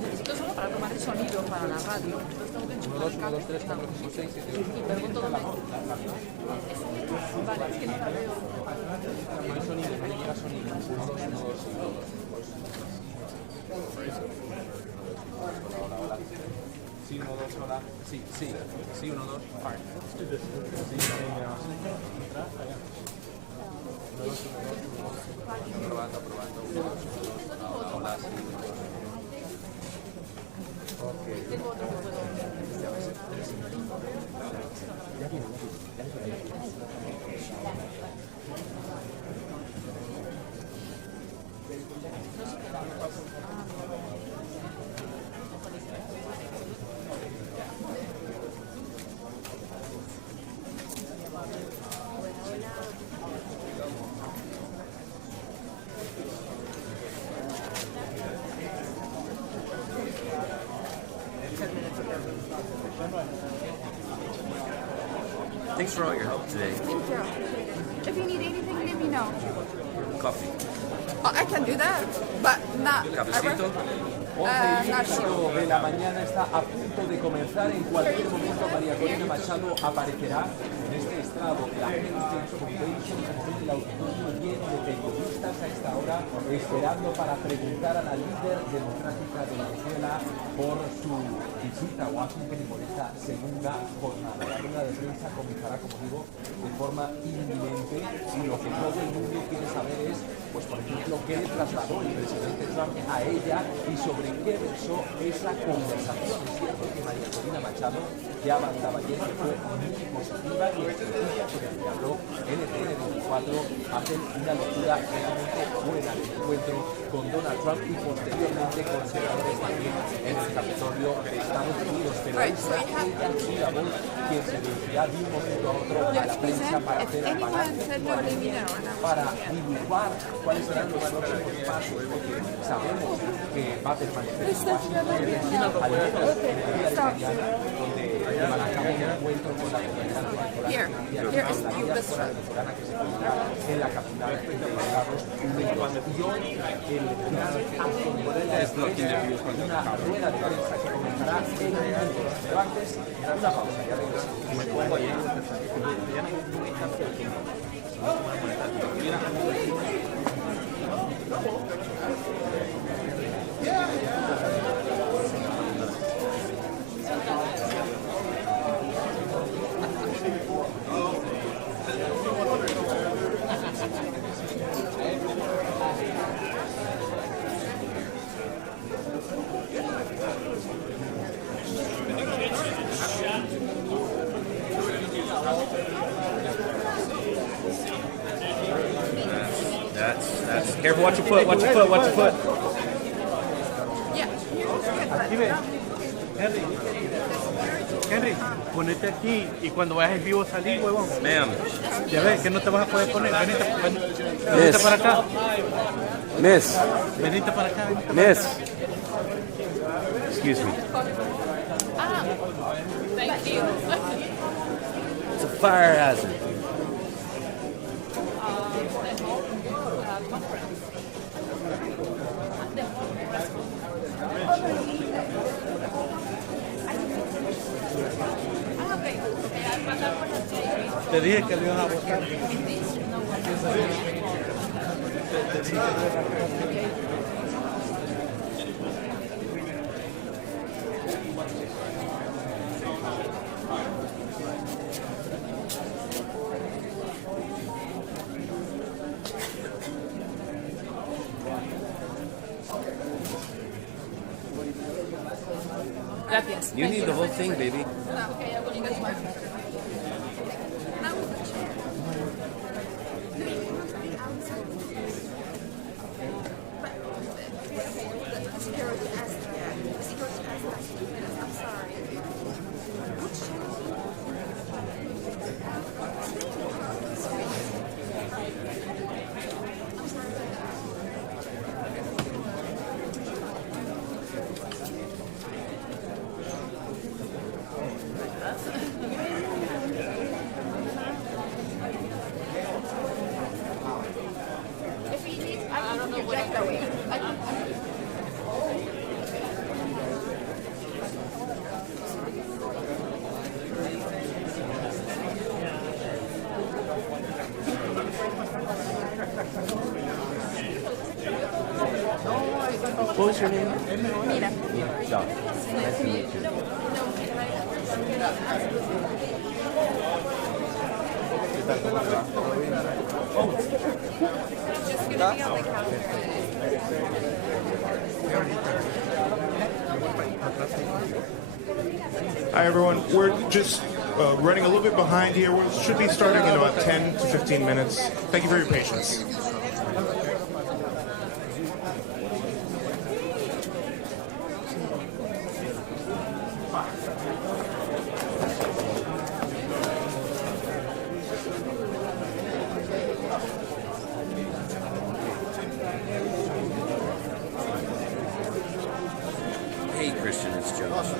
Necesito solo para tomar el sonido para la radio. Entonces tengo que enchufar el cable. Y pregunto dónde. Vale, es que no la veo. No hay sonido, no llega sonido. Sí, 1, 2, hola. Sí, 1, 2. Probando. 1, 2, hola, sí. Tengo otro que puedo. Thanks for all your help today. Thank you. If you need anything, let me know. Coffee. Oh, I can do that, but not Cafecito. ever. 11:05 de la mañana, está a punto de comenzar. En cualquier momento María Corina Machado aparecerá en este estrado de la Heritage Foundation, en el auditorio lleno de periodistas a esta hora, esperando para preguntar a la líder democrática de Venezuela por su visita a Washington y por esta segunda jornada. La rueda de prensa comenzará, como digo, de forma inminente, y lo que todo el mundo quiere saber es, pues por ejemplo, qué le trasladó el presidente Trump a ella y sobre qué versó esa conversación. Es cierto que María Corina Machado ya avanzaba ayer que fue muy positiva, y el sencillo sobre el que habló NTN24 hacen una lectura realmente buena del encuentro con Donald Trump y posteriormente con senadores también en el Capitolio de Estados Unidos. Pero es ella sola voz quien se dirigirá de un momento a otro a la prensa para hacer balance para divulgar cuáles serán los próximos pasos, porque sabemos que va a permanecer en Washington al menos en el día de mañana, donde llevará a cabo un encuentro con la representante venezolana que se encuentra en la capital de Estados Unidos. Y hoy el gran acto es una rueda de prensa que comenzará en minutos. Pero antes, una pausa, ya regresamos. Careful, watch your foot, watch your foot, watch your foot. Yeah. Aquí ve. Henry, ponete aquí y cuando vayas en vivo salí, huevón. Ma'am. Ya ves que no te vas a poder poner. Venite Miss. para acá. Miss. Venite para acá. Miss. Excuse me. Thank you. It's a fire hazard. Te dije que le iban a votar. Gracias. You need the whole thing, baby. Okay, I'm going to get my... What was your name? Mira. John. Nice to meet you. Hi, everyone. We're just running a little bit behind here. We should be starting in about 10 to 15 minutes. Thank you for your patience. Hey, Christian, it's Josh.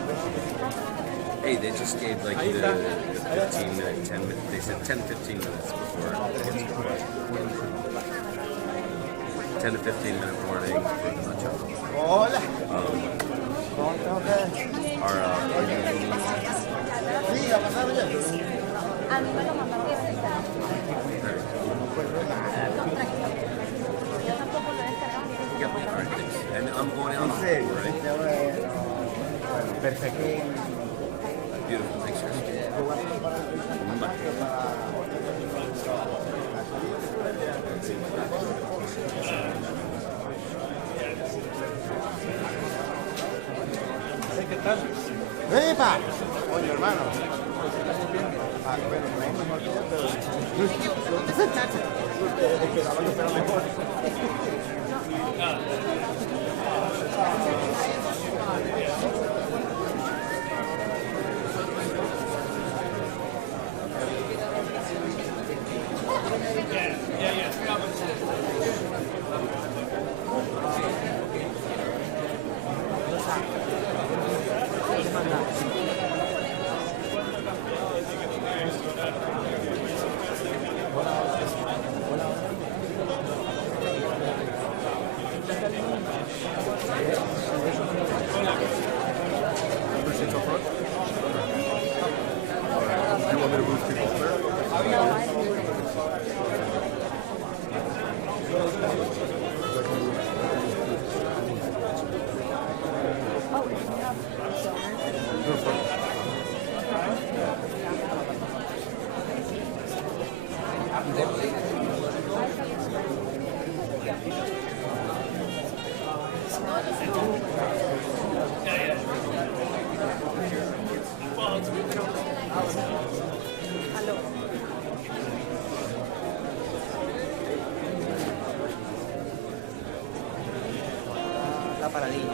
Hey, they just gave like the 15-minute, 10 minutes. They said 10-15 minutes before it gets started. 10 to 15-minute warning for the Machado. Yep, all right, thanks. And I'm going out on the pool, right? Perfect. Beautiful, thanks, Christian. Bye. ¿Qué tal? ¡Epa! Oye, hermano. Ah, bueno, nada para niños.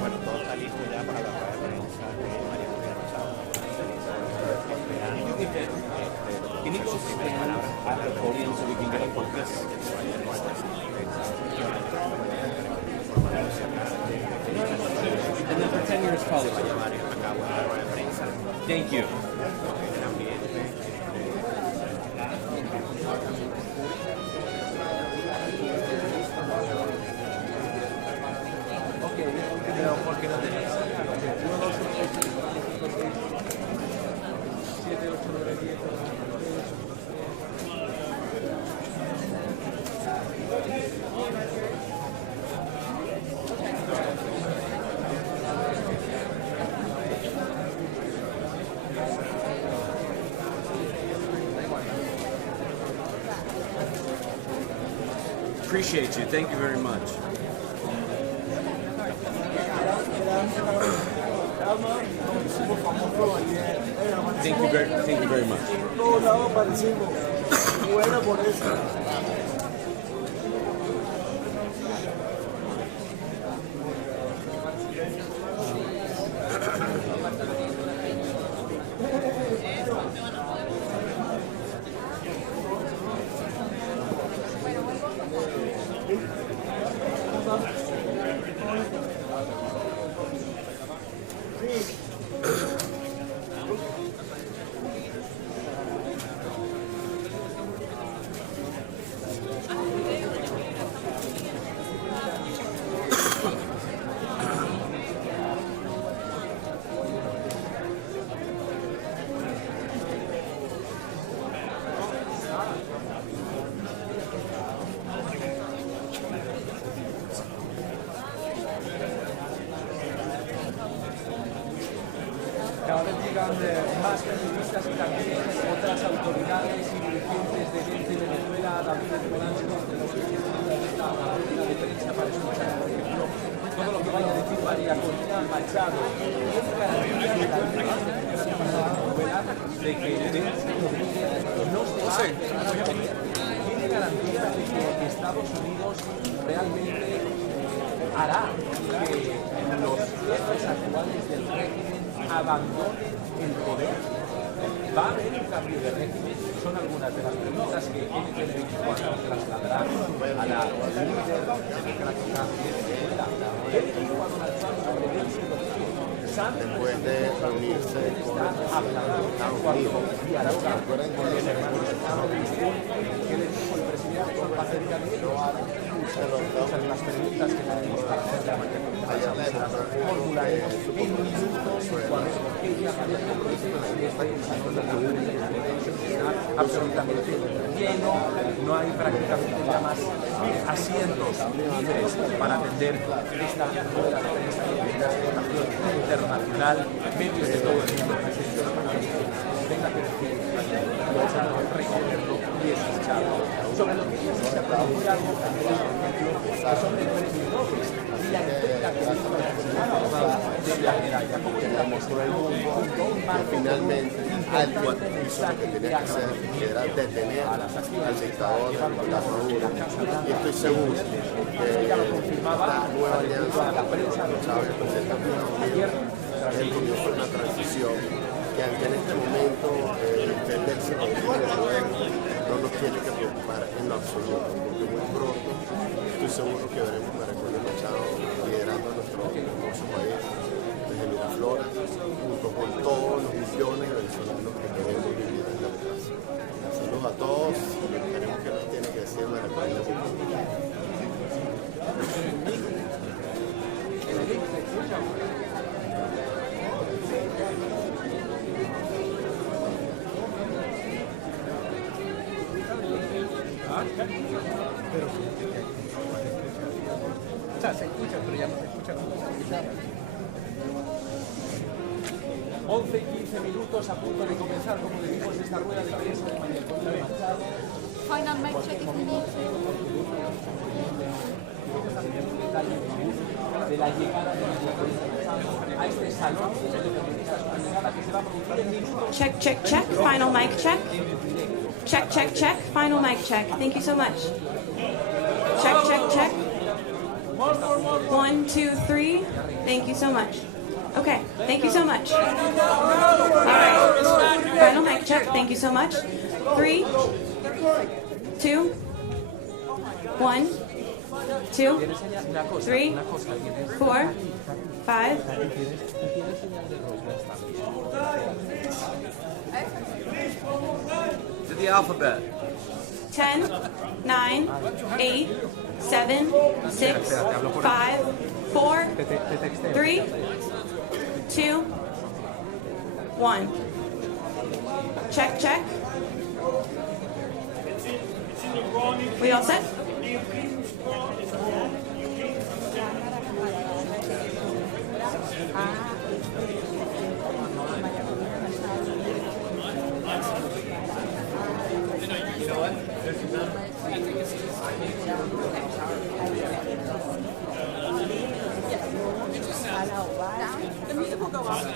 Bueno, todo está listo ya para la rueda de prensa de María Corina Machado. Can you go stand at the podium so we can get a focus? And then pretend you're his colleague. Thank you. Pero porque no tenéis 1, 2, 3, 4, 5, 6, 7, 8, 9, 10, Appreciate you. Thank you very much. Thank you very much. Cada vez llegan más periodistas y también otras autoridades y dirigentes de Venezuela, David Venezuelan, de los que tienen esta rueda de prensa para escuchar, por ejemplo, todo lo que vaya a decir María Corina Machado. ¿Tiene garantía de la Venezuela de que Delcy Rodríguez no se va a intervenir? ¿Tiene garantía de que Estados Unidos realmente hará que los jefes actuales del régimen abandonen el poder? ¿Va a haber un cambio de régimen? Son algunas de las preguntas que NTN24 trasladará a la líder democrática de Venezuela. ¿Qué dijo a Donald Trump sobre Delcy Rodríguez? después de reunirse con el presidente de Estados Unidos. Recuerden que el presidente con Patricia las preguntas que tenemos para hacerle a María Corina Machado se las formularemos en minutos cuando ella aparezca en esta está absolutamente lleno, no hay prácticamente ya más asientos libres para atender esta rueda de prensa internacional, medios de todo el mundo presentes para que tenga que decir recogerlo y escucharlo. Sobre lo que se ha producido algo también, por ejemplo, que son el premio Nobel y la entrega que se de la medalla. ¿Cómo estamos por el mundo? Finalmente, algo hizo lo que tenía que hacer, que era detener al dictador Nicolás Maduro. Y estoy seguro que esta nueva alianza con Chávez, el presidente de el comienzo de una transición que aunque en este momento entenderse con el poder no nos tiene que preocupar en lo absoluto, porque muy pronto estoy seguro que veremos a María Corina Machado liderando nuestro hermoso país desde Miraflores, junto con todos los millones de venezolanos que queremos vivir en democracia. Saludos a todos y veremos qué nos tiene que decir María Corina Machado. 11 y 15 minutos a punto de comenzar, como decimos, esta rueda de prensa de María Corina Machado. Final mic check if you need. De la llegada de María Corina Machado a este salón de periodistas, una llegada que se va a producir en minutos. Check, check, check. Final mic check. Check, check, check. Final mic check. Thank you so much. Check, check, check. 1, 2, 3. Thank you so much. Okay, thank you so much. All right. Final mic check. Thank you so much. 3, 2, 1, 2, 3, 4, 5. To the alphabet. 10, 9, 8, 7, 6, 5, 4, 3, 2, 1. Check, check. We all set? The music will go off.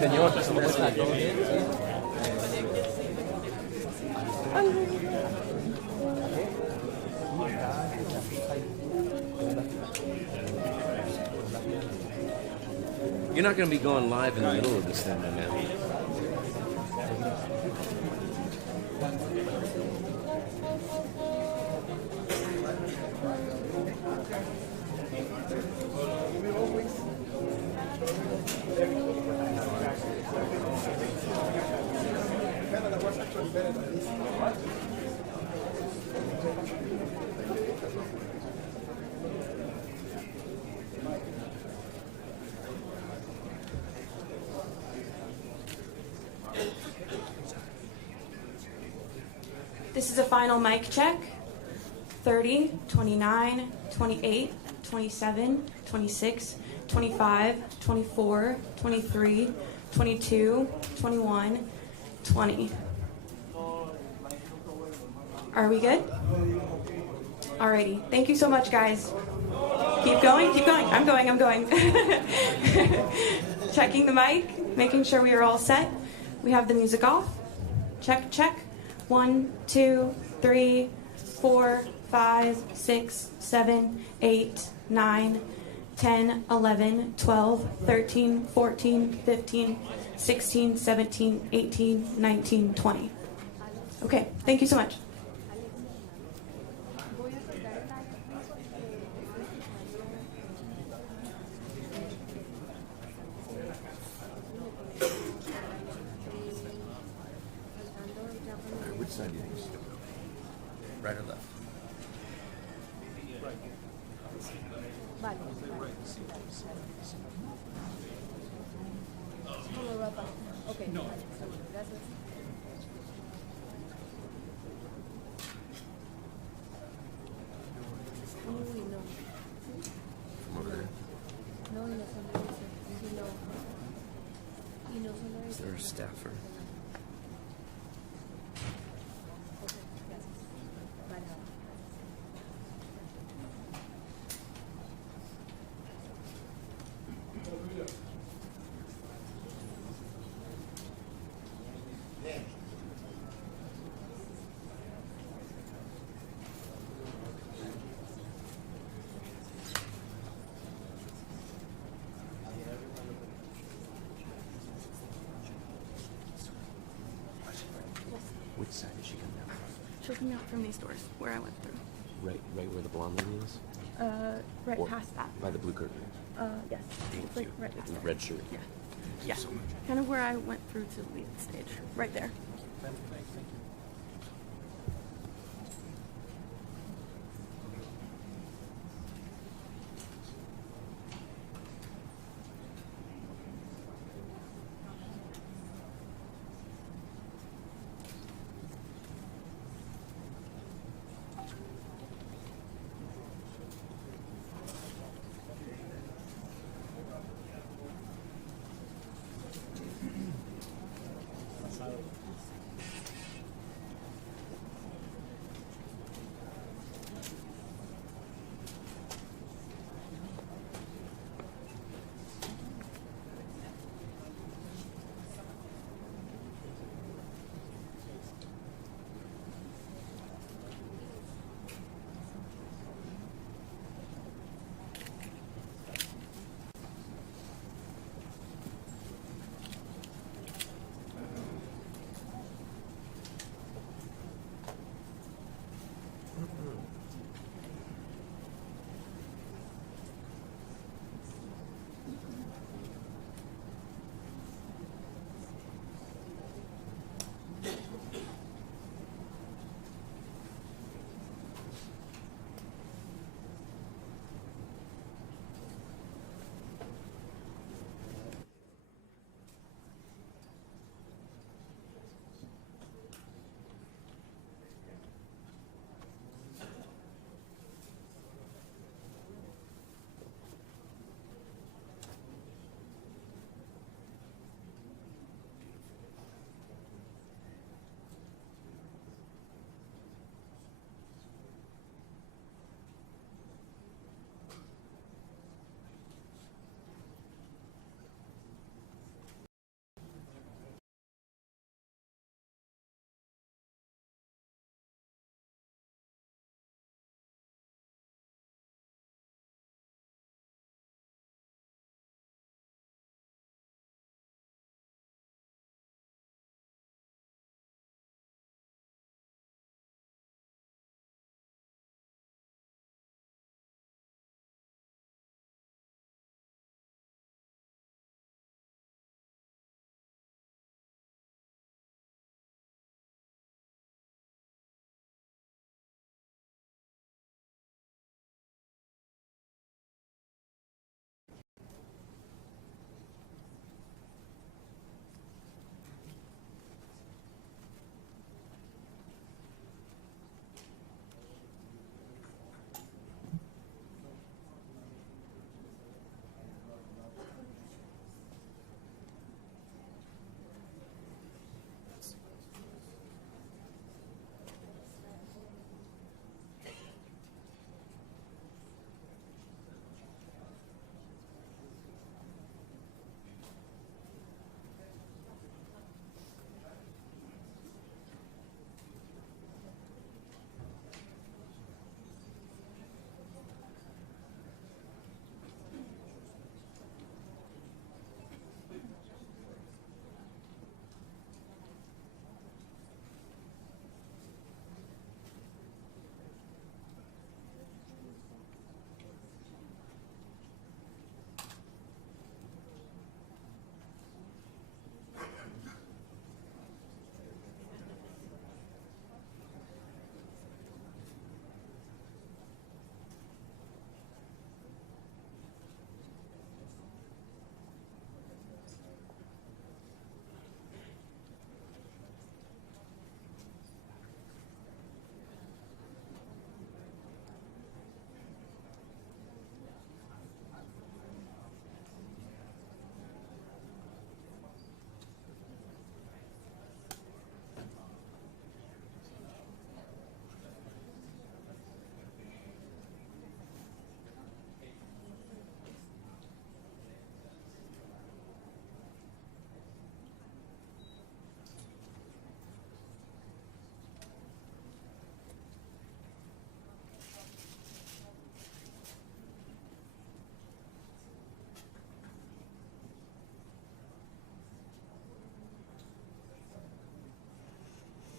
Señor, ¿cómo está? ¿Todo bien? You're not going to be going live in the middle of this thing, my man. This is a final mic check. 30, 29, 28, 27, 26, 25, 24, 23, 22, 21, 20. Are we good? Alrighty. Thank you so much, guys. Keep going, keep going. I'm going. Checking the mic, making sure we are all set. We have the music off. Check, check. 1, 2, 3, 4, 5, 6, 7, 8, 9, 10, 11, 12, 13, 14, 15, 16, 17, 18, 19, 20. Okay, thank you so much. Which side do you think you should go? Right or left? Okay. No. Gracias. Uy, no. From over there. No, y no son de eso. Y no son de Is eso. there a staffer? Which side did she come down? She'll come out from these doors where I went through. Right where the blonde lady is? Right Or past that. By the blue curtain. Yes. Thank It's like you. right past In the there. red shirt. Yeah. Thank Yeah. you so much. Kind of where I went through to leave the stage. Right there.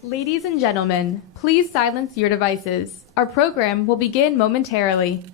Ladies and gentlemen, please silence your devices. Our program will begin momentarily.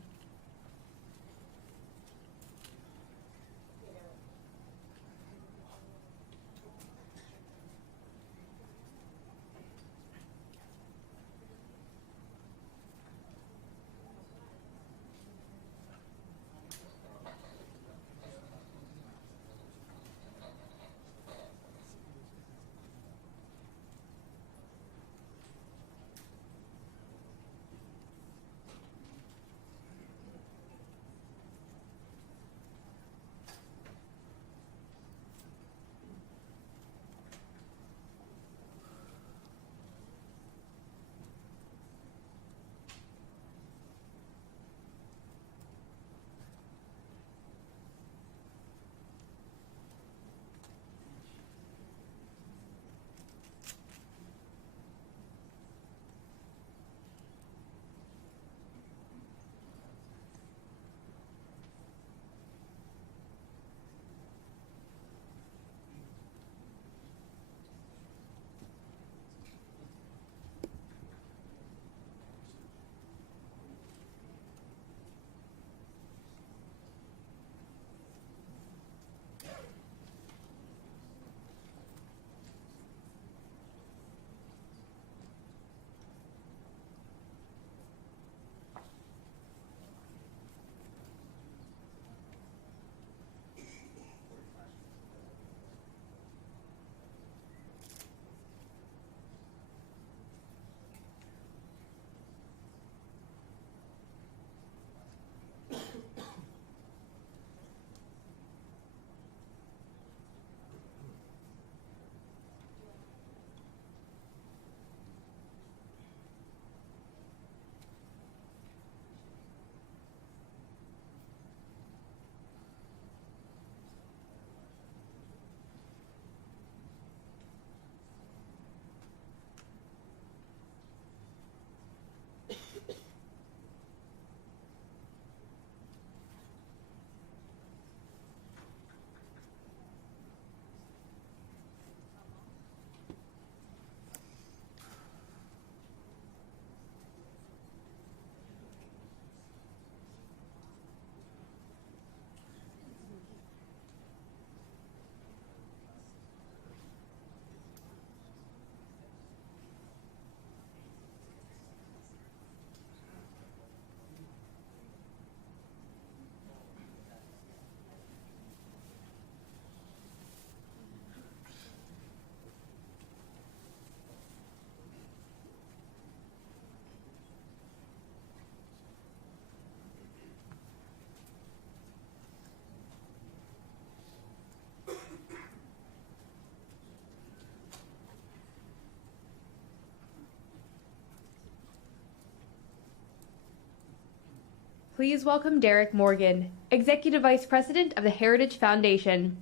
Please welcome Derek Morgan, Executive Vice President of the Heritage Foundation.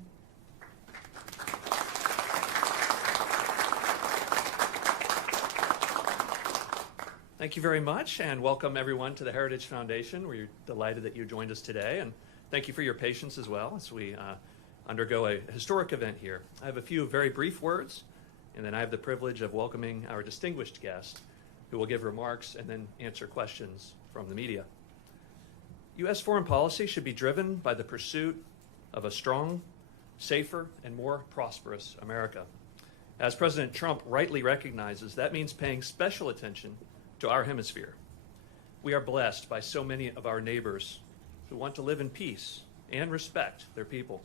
Thank you very much, and welcome everyone to the Heritage Foundation. We're delighted that you joined us today, and thank you for your patience as well as we undergo a historic event here. I have a few very brief words, and then I have the privilege of welcoming our distinguished guest, who will give remarks and then answer questions from the media. U.S. foreign policy should be driven by the pursuit of a strong, safer, and more prosperous America. As President Trump rightly recognizes, that means paying special attention to our hemisphere. We are blessed by so many of our neighbors who want to live in peace and respect their people.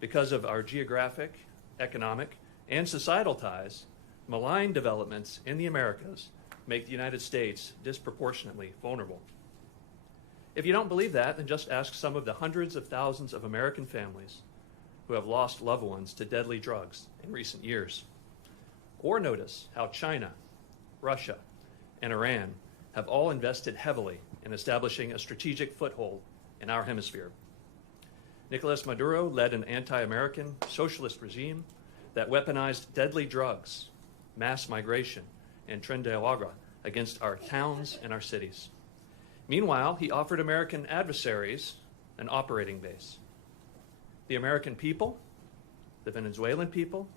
Because of our geographic, economic, and societal ties, malign developments in the Americas make the United States disproportionately vulnerable. If you don't believe that, then just ask some of the hundreds of thousands of American families who have lost loved ones to deadly drugs in recent years. Or notice how China, Russia, and Iran have all invested heavily in establishing a strategic foothold in our hemisphere. Nicolas Maduro led an anti-American socialist regime that weaponized deadly drugs, mass migration, and tren de agua against our towns and our cities. Meanwhile, he offered American adversaries an operating base. The American people, the Venezuelan people,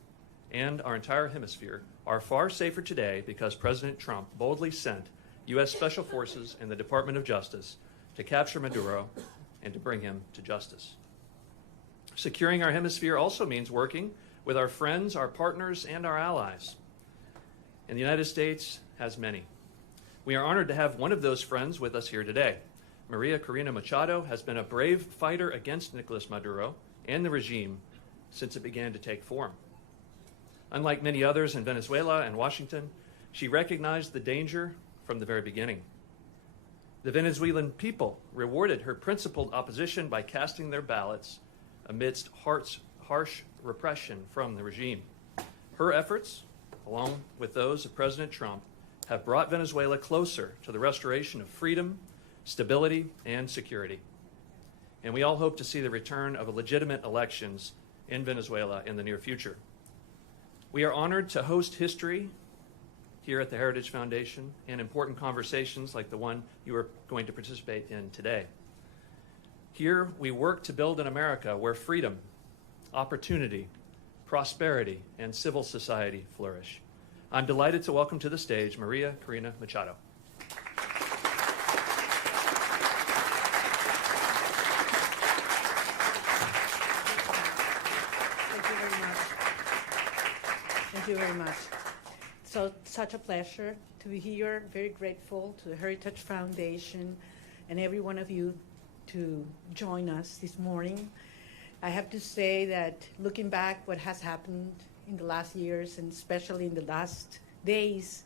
and our entire hemisphere are far safer today because President Trump boldly sent U.S. Special Forces and the Department of Justice to capture Maduro and to bring him to justice. Securing our hemisphere also means working with our friends, our partners, and our allies. And the United States has many. We are honored to have one of those friends with us here today. María Corina Machado has been a brave fighter against Nicolas Maduro and the regime since it began to take form. Unlike many others in Venezuela and Washington, she recognized the danger from the very beginning. The Venezuelan people rewarded her principled opposition by casting their ballots amidst harsh repression from the regime. Her efforts, along with those of President Trump, have brought Venezuela closer to the restoration of freedom, stability, and security. And we all hope to see the return of legitimate elections in Venezuela in the near future. We are honored to host history here at the Heritage Foundation and important conversations like the one you are going to participate in today. Here, we work to build an America where freedom, opportunity, prosperity, and civil society flourish. I'm delighted to welcome to the stage María Corina Machado. Thank you very much. Thank you very much. So, such a pleasure to be here. Very grateful to the Heritage Foundation and every one of you to join us this morning. I have to say that looking back what has happened in the last years and especially in the last days,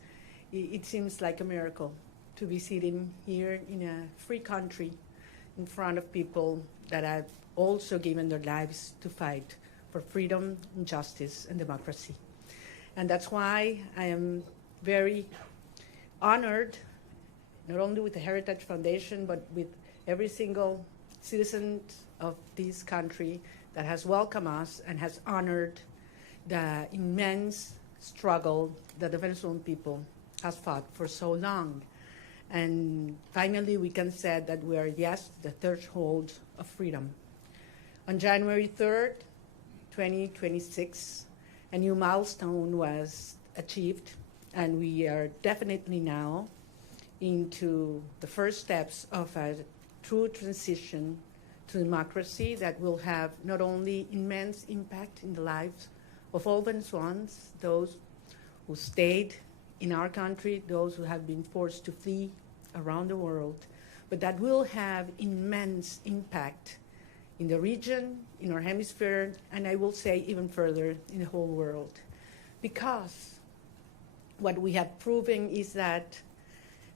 it seems like a miracle to be sitting here in a free country in front of people that have also given their lives to fight for freedom and justice and democracy. And that's why I am very honored, not only with the Heritage Foundation, but with every single citizen of this country that has welcomed us and has honored the immense struggle that the Venezuelan people has fought for so long. And finally, we can say that we are, yes, the threshold of freedom. On January 3rd, 2026, a new milestone was achieved, and we are definitely now into the first steps of a true transition to democracy that will have not only immense impact in the lives of all Venezuelans, those who stayed in our country, those who have been forced to flee around the world, but that will have immense impact in the region, in our hemisphere, and I will say even further in the whole world. Because what we have proven is that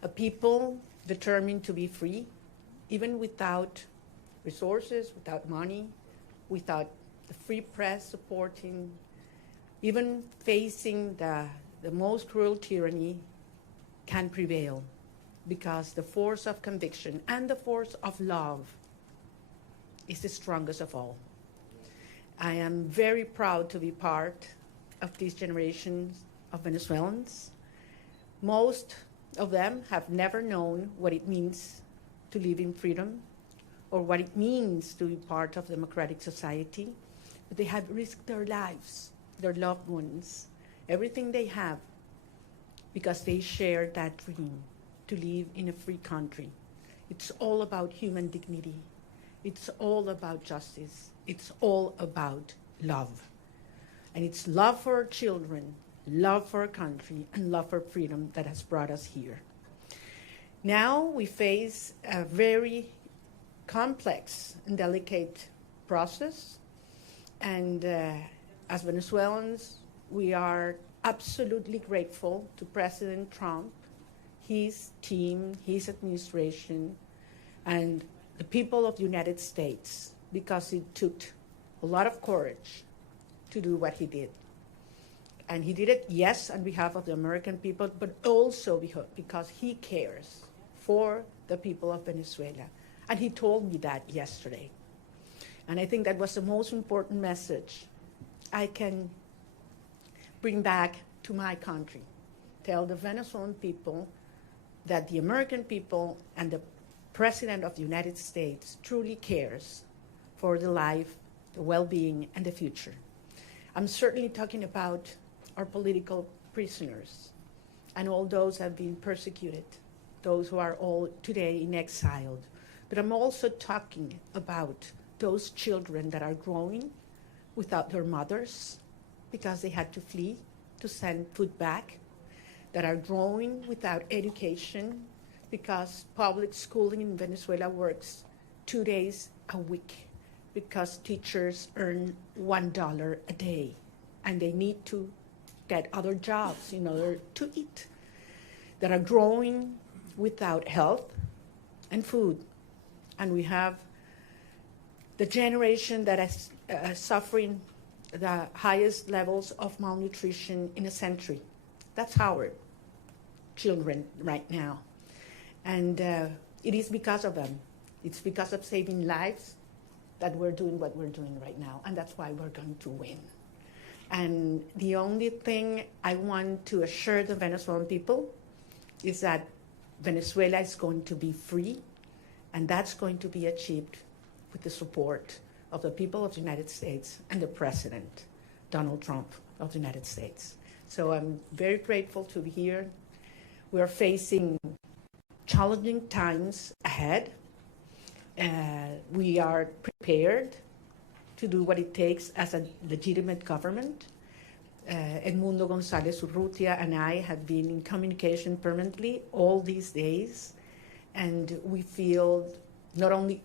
a people determined to be free, even without resources, without money, without the free press supporting, even facing the most cruel tyranny, can prevail, because the force of conviction and the force of love is the strongest of all. I am very proud to be part of this generation of Venezuelans. Most of them have never known what it means to live in freedom or what it means to be part of democratic society, but they have risked their lives, their loved ones, everything they have, because they share that dream to live in a free country. It's all about human dignity. It's all about justice. It's all about love. And it's love for our children, love for our country, and love for freedom that has brought us here. Now we face a very complex and delicate process. And as Venezuelans, we are absolutely grateful to President Trump, his team, his administration, and the people of the United States, because it took a lot of courage to do what he did. And he did it, yes, on behalf of the American people, but also because he cares for the people of Venezuela. And he told me that yesterday. And I think that was the most important message I can bring back to my country. Tell the Venezuelan people that the American people and the President of the United States truly cares for the life, the well-being, and the future. I'm certainly talking about are political prisoners, and all those have been persecuted, those who are all today in exile. But I'm also talking about those children that are growing without their mothers because they had to flee to send food back, that are growing without education because public schooling in Venezuela works 2 days a week because teachers earn $1 a day and they need to get other jobs in order to eat, that are growing without health and food. And we have the generation that is suffering the highest levels of malnutrition in a century. That's our children right now. And it is because of them. It's because of saving lives that we're doing what we're doing right now. And that's why we're going to win. And the only thing I want to assure the Venezuelan people is that Venezuela is going to be free, and that's going to be achieved with the support of the people of the United States and the President, Donald Trump of the United States. So I'm very grateful to be here. We're facing challenging times ahead. We are prepared to do what it takes as a legitimate government. Edmundo González Urrutia and I have been in communication permanently all these days, and we feel not only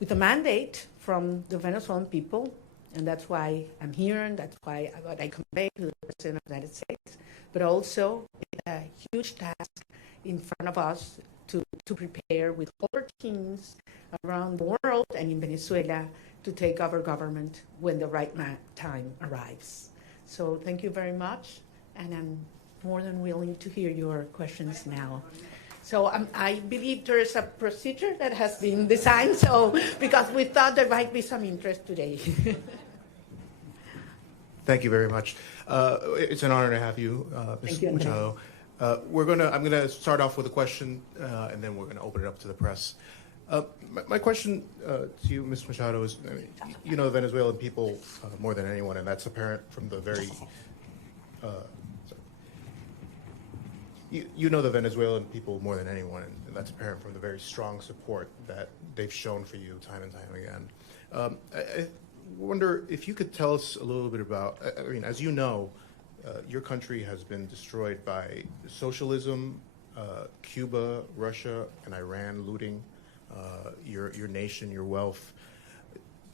with a mandate from the Venezuelan people, and that's why I'm here, and that's why I convey to the President of the United States, but also a huge task in front of us to prepare with all our teams around the world and in Venezuela to take over government when the right time arrives. So thank you very much, and I'm more than willing to hear your questions now. So I believe there is a procedure that has been designed, so because we thought there might be some interest today. Thank you very much. It's an honor to have you, Ms. Machado. I'm gonna start off with a question, and then we're gonna open it up to the press. My question to you, Ms. Machado, is, you know the Venezuelan people more than anyone, and that's apparent from the very, you know the Venezuelan people more than anyone, and that's apparent from the very strong support that they've shown for you time and time again. I wonder if you could tell us a little bit about, I mean, as you know, your country has been destroyed by socialism, Cuba, Russia, and Iran looting your nation, your wealth.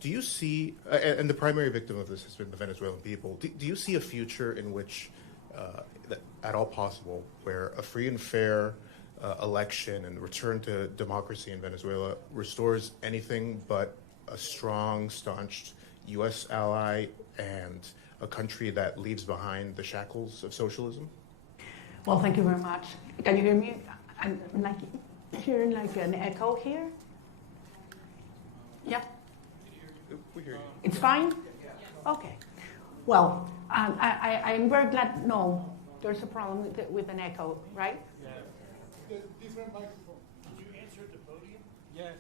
Do you see, and the primary victim of this has been the Venezuelan people, do you see a future in which, that at all possible, where a free and fair election and return to democracy in Venezuela restores anything but a strong, staunch U.S. ally and a country that leaves behind the shackles of socialism? Well, thank you very much. Can you hear me? I'm like hearing like an echo here. Yeah. We hear you. It's fine? Okay. Well, I'm very glad. No, there's a problem with an echo, right? Yeah. Different microphone. Did you answer at the podium? Yes.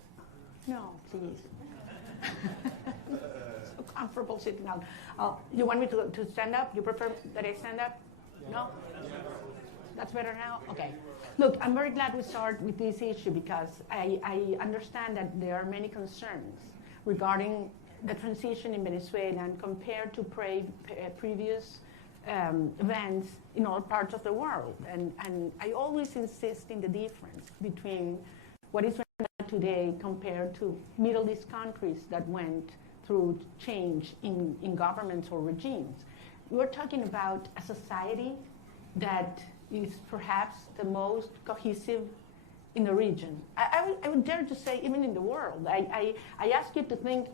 No, please. So comfortable sitting down. You want me to stand up? You prefer that I stand up? Yeah. No? Yeah. That's better now? Okay. Look, I'm very glad we start with this issue because I understand that there are many concerns regarding the transition in Venezuela and compared to previous events in all parts of the world. And I always insist in the difference between what is today compared to Middle East countries that went through change in governments or regimes. We're talking about a society that is perhaps the most cohesive in the region. I would dare to say even in the world. I ask you to think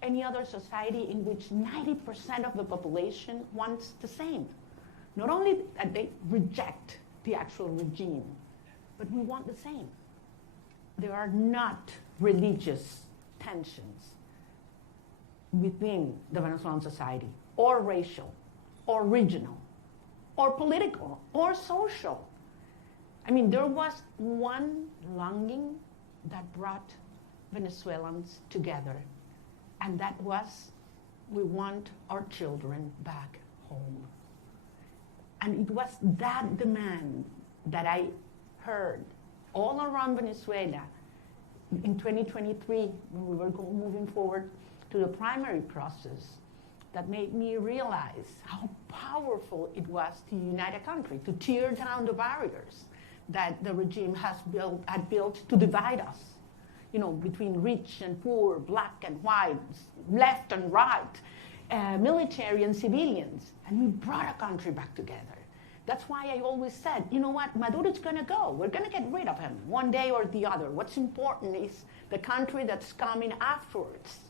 any other society in which 90% of the population wants the same. Not only that they reject the actual regime, but we want the same. There are not religious tensions within the Venezuelan society, or racial, or regional, or political, or social. I mean, there was one longing that brought Venezuelans together, and that was, we want our children back home. And it was that demand that I heard all around Venezuela in 2023, when we were moving forward to the primary process, that made me realize how powerful it was to unite a country, to tear down the barriers that the regime had built to divide us, you know, between rich and poor, black and white, left and right, military and civilians. And we brought a country back together. That's why I always said, you know what, Maduro's gonna go. We're gonna get rid of him one day or the other. What's important is the country that's coming afterwards.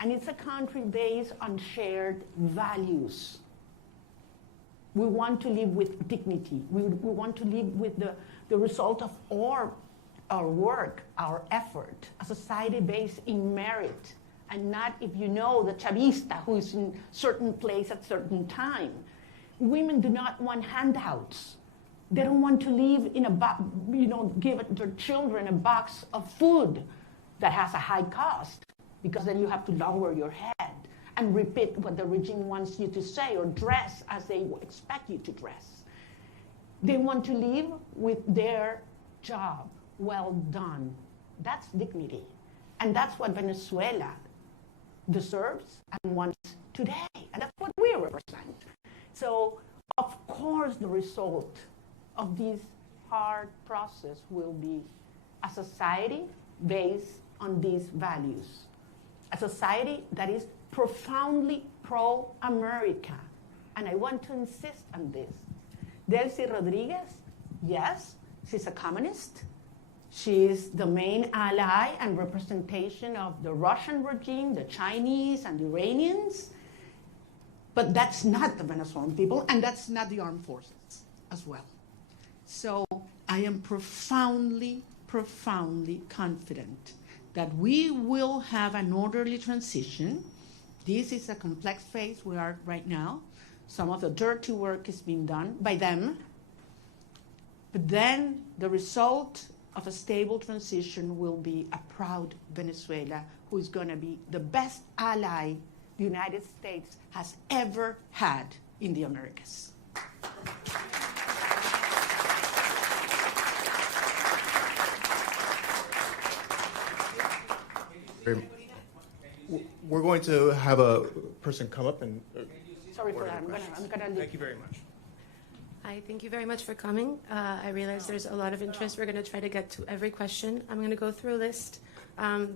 And it's a country based on shared values. We want to live with dignity. We want to live with the result of our work, our effort, a society based in merit, and not if you know the chavista who is in certain place at certain time. Women do not want handouts. They don't want to live in a box, you know, give their children a box of food that has a high cost, because then you have to lower your head and repeat what the regime wants you to say or dress as they expect you to dress. They want to live with their job well done. That's dignity. And that's what Venezuela deserves and wants today. And that's what we represent. So, of course, the result of this hard process will be a society based on these values. A society that is profoundly pro-America. And I want to insist on this. Delcy Rodriguez, yes, she's a communist. She is the main ally and representation of the Russian regime, the Chinese and the Iranians. But that's not the Venezuelan people, and that's not the armed forces as well. So I am profoundly, profoundly confident that we will have an orderly transition. This is a complex phase we are right now. Some of the dirty work is being done by them. But then the result of a stable transition will be a proud Venezuela who is going to be the best ally the United States has ever had in the Americas. We're going to have a person come up and... Sorry for that. I'm gonna leave. Thank you very much. Hi, thank you very much for coming. I realize there's a lot of interest. We're going to try to get to every question. I'm going to go through a list.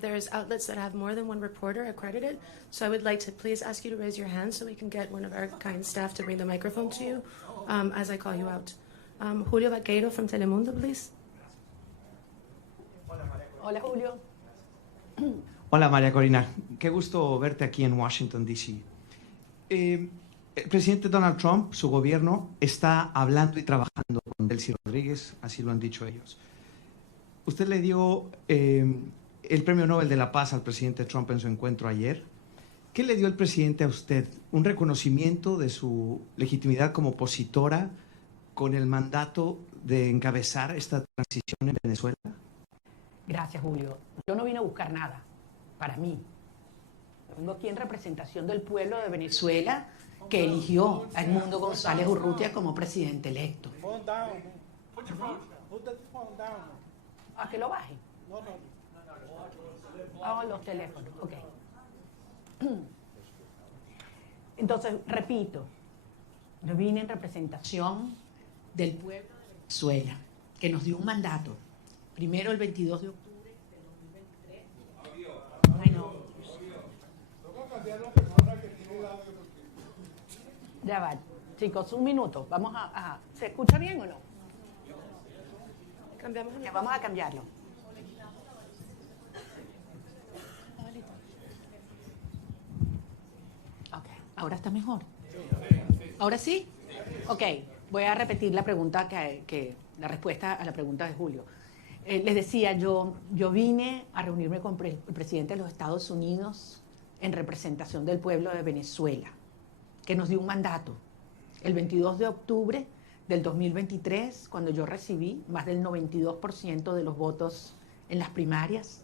There's outlets that have more than one reporter accredited, so I would like to please ask you to raise your hand so we can get one of our kind staff to bring the microphone to you as I call you out. Julio Vaqueiro from Telemundo, please. Hola, Julio. Hola, María Corina. Qué gusto verte aquí en Washington, D.C. El presidente Donald Trump, su gobierno, está hablando y trabajando con Delcy Rodríguez, así lo han dicho ellos. Usted le dio el Premio Nobel de la Paz al presidente Trump en su encuentro ayer. ¿Qué le dio el presidente a usted? ¿Un reconocimiento de su legitimidad como opositora con el mandato de encabezar esta transición en Venezuela? Gracias, Julio. Yo no vine a buscar nada para mí. Vengo aquí en representación del pueblo de Venezuela que eligió a Edmundo González Urrutia como presidente electo. ¿A que lo baje? Ah, los teléfonos, ok. Entonces, repito, yo vine en representación del pueblo de Venezuela, que nos dio un mandato. Primero el 22 de octubre del 2023. Bueno. Ya va, chicos, un minuto. Vamos a ¿se escucha bien o no? Cambiamos. Ya, vamos a cambiarlo. Ok, ahora está mejor. ¿Ahora sí? Ok, voy a repetir la pregunta la respuesta a la pregunta de Julio. Les decía, yo vine a reunirme con el presidente de los Estados Unidos en representación del pueblo de Venezuela, que nos dio un mandato. El 22 de octubre del 2023, cuando yo recibí más del 92% de los votos en las primarias,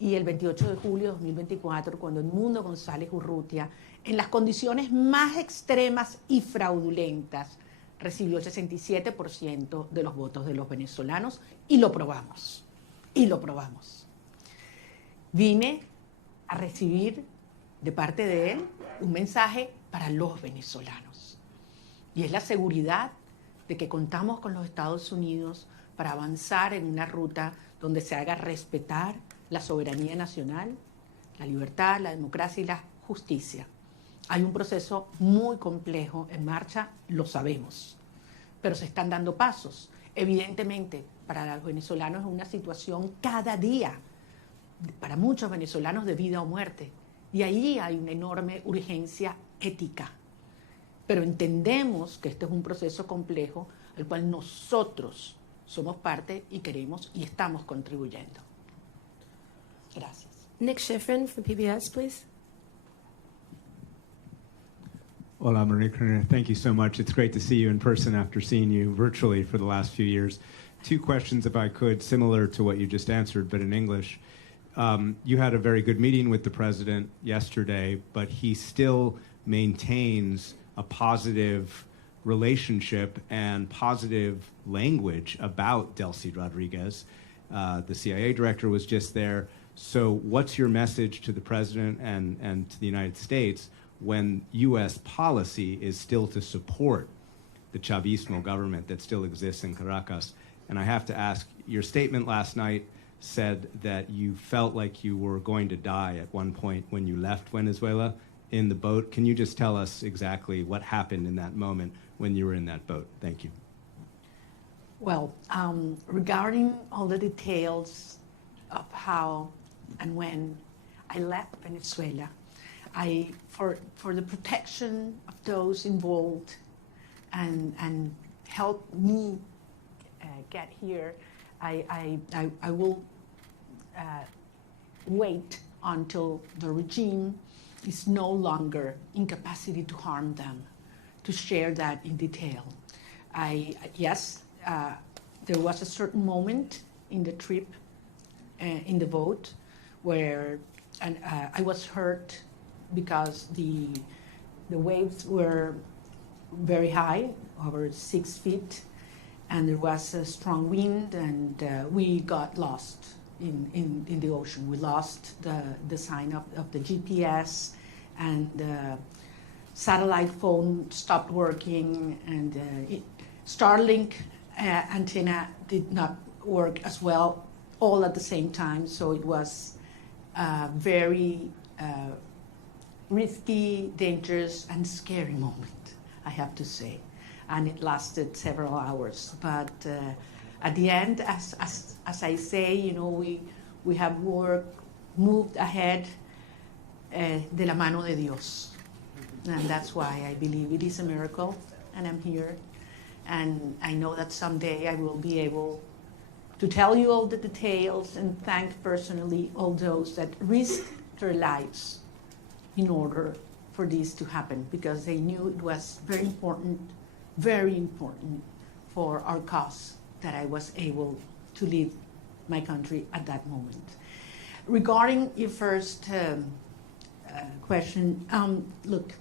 y el 28 de julio de 2024, cuando Edmundo González Urrutia, en las condiciones más extremas y fraudulentas, recibió el 67% de los votos de los venezolanos y lo probamos. Y lo probamos. Vine a recibir de parte de él un mensaje para los venezolanos. Y es la seguridad de que contamos con los Estados Unidos para avanzar en una ruta donde se haga respetar la soberanía nacional, la libertad, la democracia y la justicia. Hay un proceso muy complejo en marcha, lo sabemos, pero se están dando pasos. Evidentemente, para los venezolanos es una situación cada día, para muchos venezolanos de vida o muerte, y ahí hay una enorme urgencia ética. Pero entendemos que este es un proceso complejo al cual nosotros somos parte y queremos y estamos contribuyendo. Gracias. Nick Schifrin from PBS, please. Hola, María Corina. Thank you so much. It's great to see you in person after seeing you virtually for the last few years. 2 questions, if I could, similar to what you just answered, but in English. You had a very good meeting with the president yesterday, but he still maintains a positive relationship and positive language about Delcy Rodriguez. The CIA director was just there. So what's your message to the president and to the United States when U.S. policy is still to support the Chavismo government that still exists in Caracas? And I have to ask, your statement last night said that you felt like you were going to die at one point when you left Venezuela in the boat. Can you just tell us exactly what happened in that moment when you were in that boat? Thank you. Well, regarding all the details of how and when I left Venezuela, for the protection of those involved and help me get here, I will wait until the regime is no longer in capacity to harm them, to share that in detail. Yes, there was a certain moment in the trip, in the boat, where I was hurt because the waves were very high, over 6 feet, and there was a strong wind, and we got lost in the ocean. We lost the sign of the GPS, and the satellite phone stopped working, and Starlink antenna did not work as well all at the same time, so it was very risky, dangerous, and scary moment, I have to say. And it lasted several hours. But at the end, as I say, you know, we have moved ahead de la mano de Dios. And that's why I believe it is a miracle, and I'm here. And I know that someday I will be able to tell you all the details and thank personally all those that risked their lives in order for this to happen, because they knew it was very important for our cause that I was able to leave my country at that moment. Regarding your first question, look,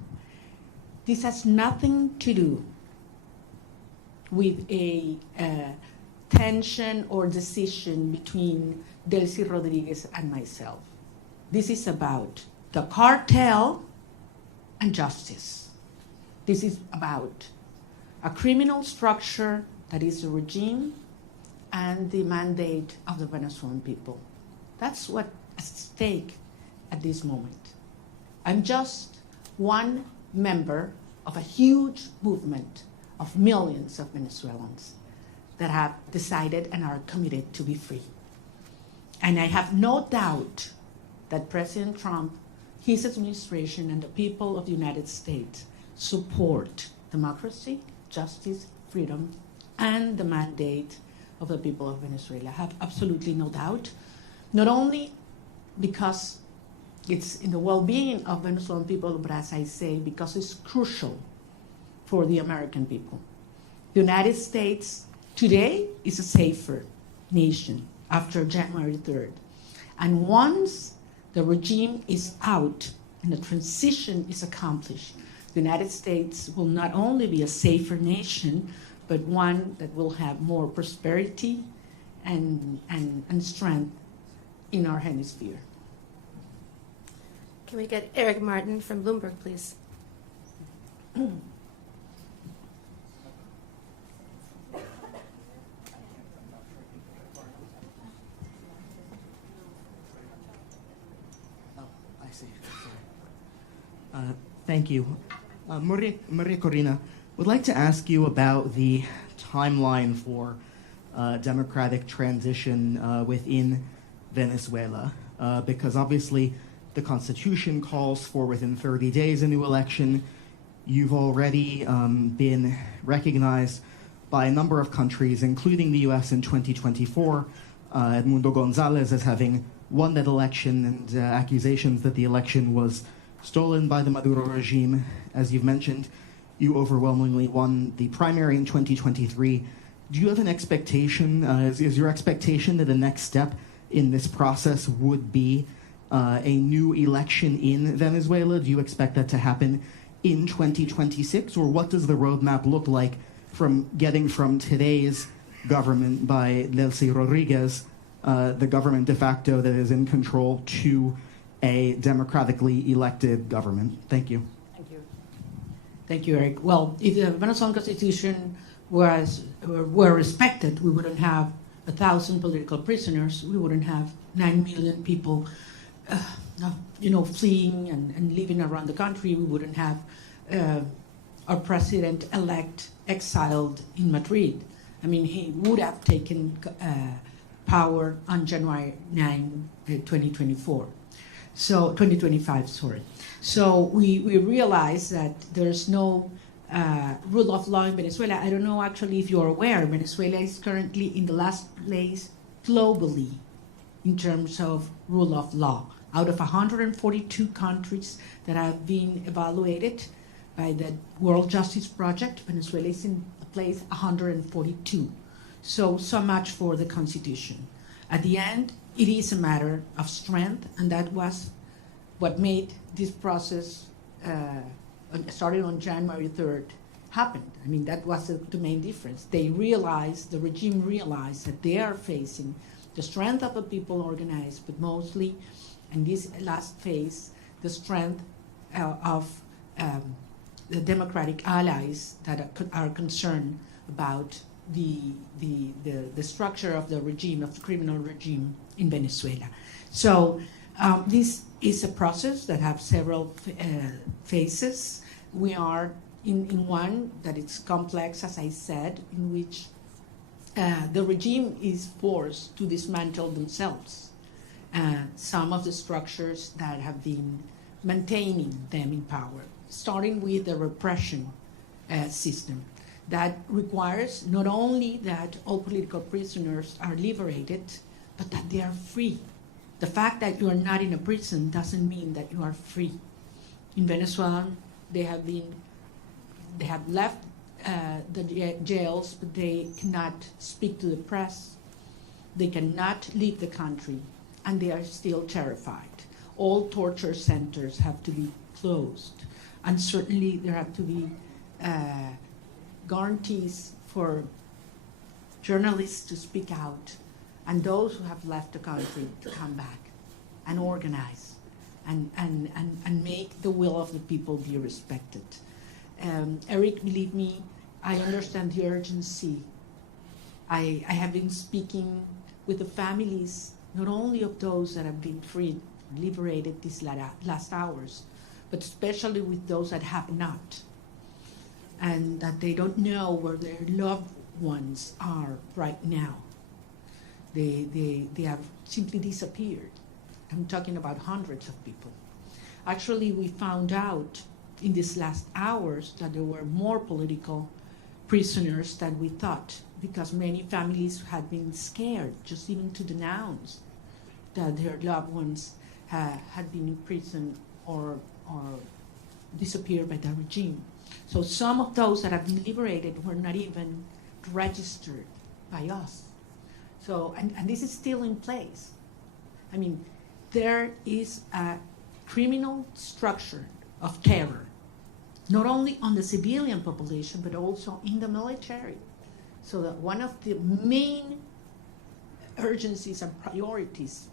this has nothing to do with a tension or decision between Delcy Rodriguez and myself. This is about the cartel and justice. This is about a criminal structure that is the regime and the mandate of the Venezuelan people. That's what's at stake at this moment. I'm just one member of a huge movement of millions of Venezuelans that have decided and are committed to be free. And I have no doubt that President Trump, his administration, and the people of the United States support democracy, justice, freedom, and the mandate of the people of Venezuela. I have absolutely no doubt, not only because it's in the well-being of Venezuelan people, but as I say, because it's crucial for the American people. The United States today is a safer nation after January 3rd. And once the regime is out and the transition is accomplished, the United States will not only be a safer nation, but one that will have more prosperity and strength in our hemisphere. Can we get Eric Martin from Bloomberg, please? I see. Thank you. Maria Corina, would like to ask you about the timeline for democratic transition within Venezuela, because obviously the Constitution calls for within 30 days a new election. You've already been recognized by a number of countries, including the US in 2024, Edmundo Gonzalez as having won that election, and accusations that the election was stolen by the Maduro regime. As you've mentioned, you overwhelmingly won the primary in 2023. Do you have an expectation, is your expectation that the next step in this process would be a new election in Venezuela? Do you expect that to happen in 2026? Or what does the roadmap look like from getting from today's government by Delcy Rodriguez, the government de facto that is in control, to a democratically elected government? Thank you. Thank you. Thank you, Eric. Well, if the Venezuelan Constitution were respected, we wouldn't have 1,000 political prisoners. We wouldn't have 9 million people, fleeing and living around the country. We wouldn't have our president-elect exiled in Madrid. I mean, he would have taken power on January 9, 2024. So 2025, sorry. So we realize that there's no rule of law in Venezuela. I don't know actually if you're aware, Venezuela is currently in the last place globally in terms of rule of law. Out of 142 countries that have been evaluated by the World Justice Project, Venezuela is in place 142. So much for the Constitution. At the end, it is a matter of strength, and that was what made this process, starting on January 3rd, happen. I mean, that was the main difference. The regime realized that they are facing the strength of the people organized, but mostly, in this last phase, the strength of the democratic allies that are concerned about the structure of the regime, of the criminal regime in Venezuela. So this is a process that has several phases. We are in one that is complex, as I said, in which the regime is forced to dismantle themselves. Some of the structures that have been maintaining them in power, starting with the repression system that requires not only that all political prisoners are liberated, but that they are free. The fact that you are not in a prison doesn't mean that you are free. In Venezuela, they have left the jails, but they cannot speak to the press. They cannot leave the country, and they are still terrified. All torture centers have to be closed, and certainly there have to be guarantees for journalists to speak out, and those who have left the country to come back and organize and make the will of the people be respected. Eric, believe me, I understand the urgency. I have been speaking with the families, not only of those that have been freed, liberated these last hours, but especially with those that have not, and that they don't know where their loved ones are right now. They have simply disappeared. I'm talking about hundreds of people. Actually, we found out in these last hours that there were more political prisoners than we thought, because many families had been scared just even to denounce that their loved ones had been in prison or disappeared by the regime. So some of those that have been liberated were not even registered by us. So, and this is still in place. I mean, there is a criminal structure of terror not only on the civilian population, but also in the military. So that one of the main urgencies and priorities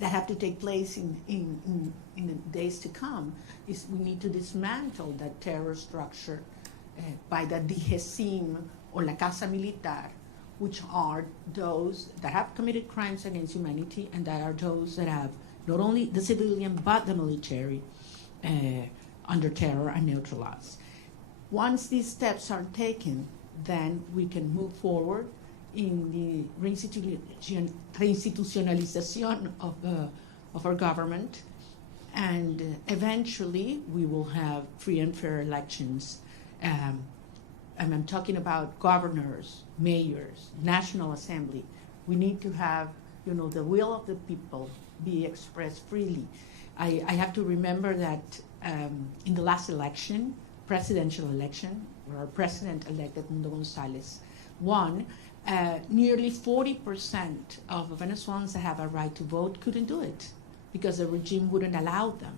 that have to take place in the days to come is we need to dismantle that terror structure by the DGCIM or La Casa Militar, which are those that have committed crimes against humanity and that are those that have not only the civilian but the military under terror and neutralized. Once these steps are taken, then we can move forward in the reinstitutionalization of our government, and eventually we will have free and fair elections. And I'm talking about governors, mayors, National Assembly. We need to have, the will of the people be expressed freely. I have to remember that in the last election, presidential election, where our president-elect Edmundo González won, nearly 40% of Venezuelans that have a right to vote couldn't do it because the regime wouldn't allow them.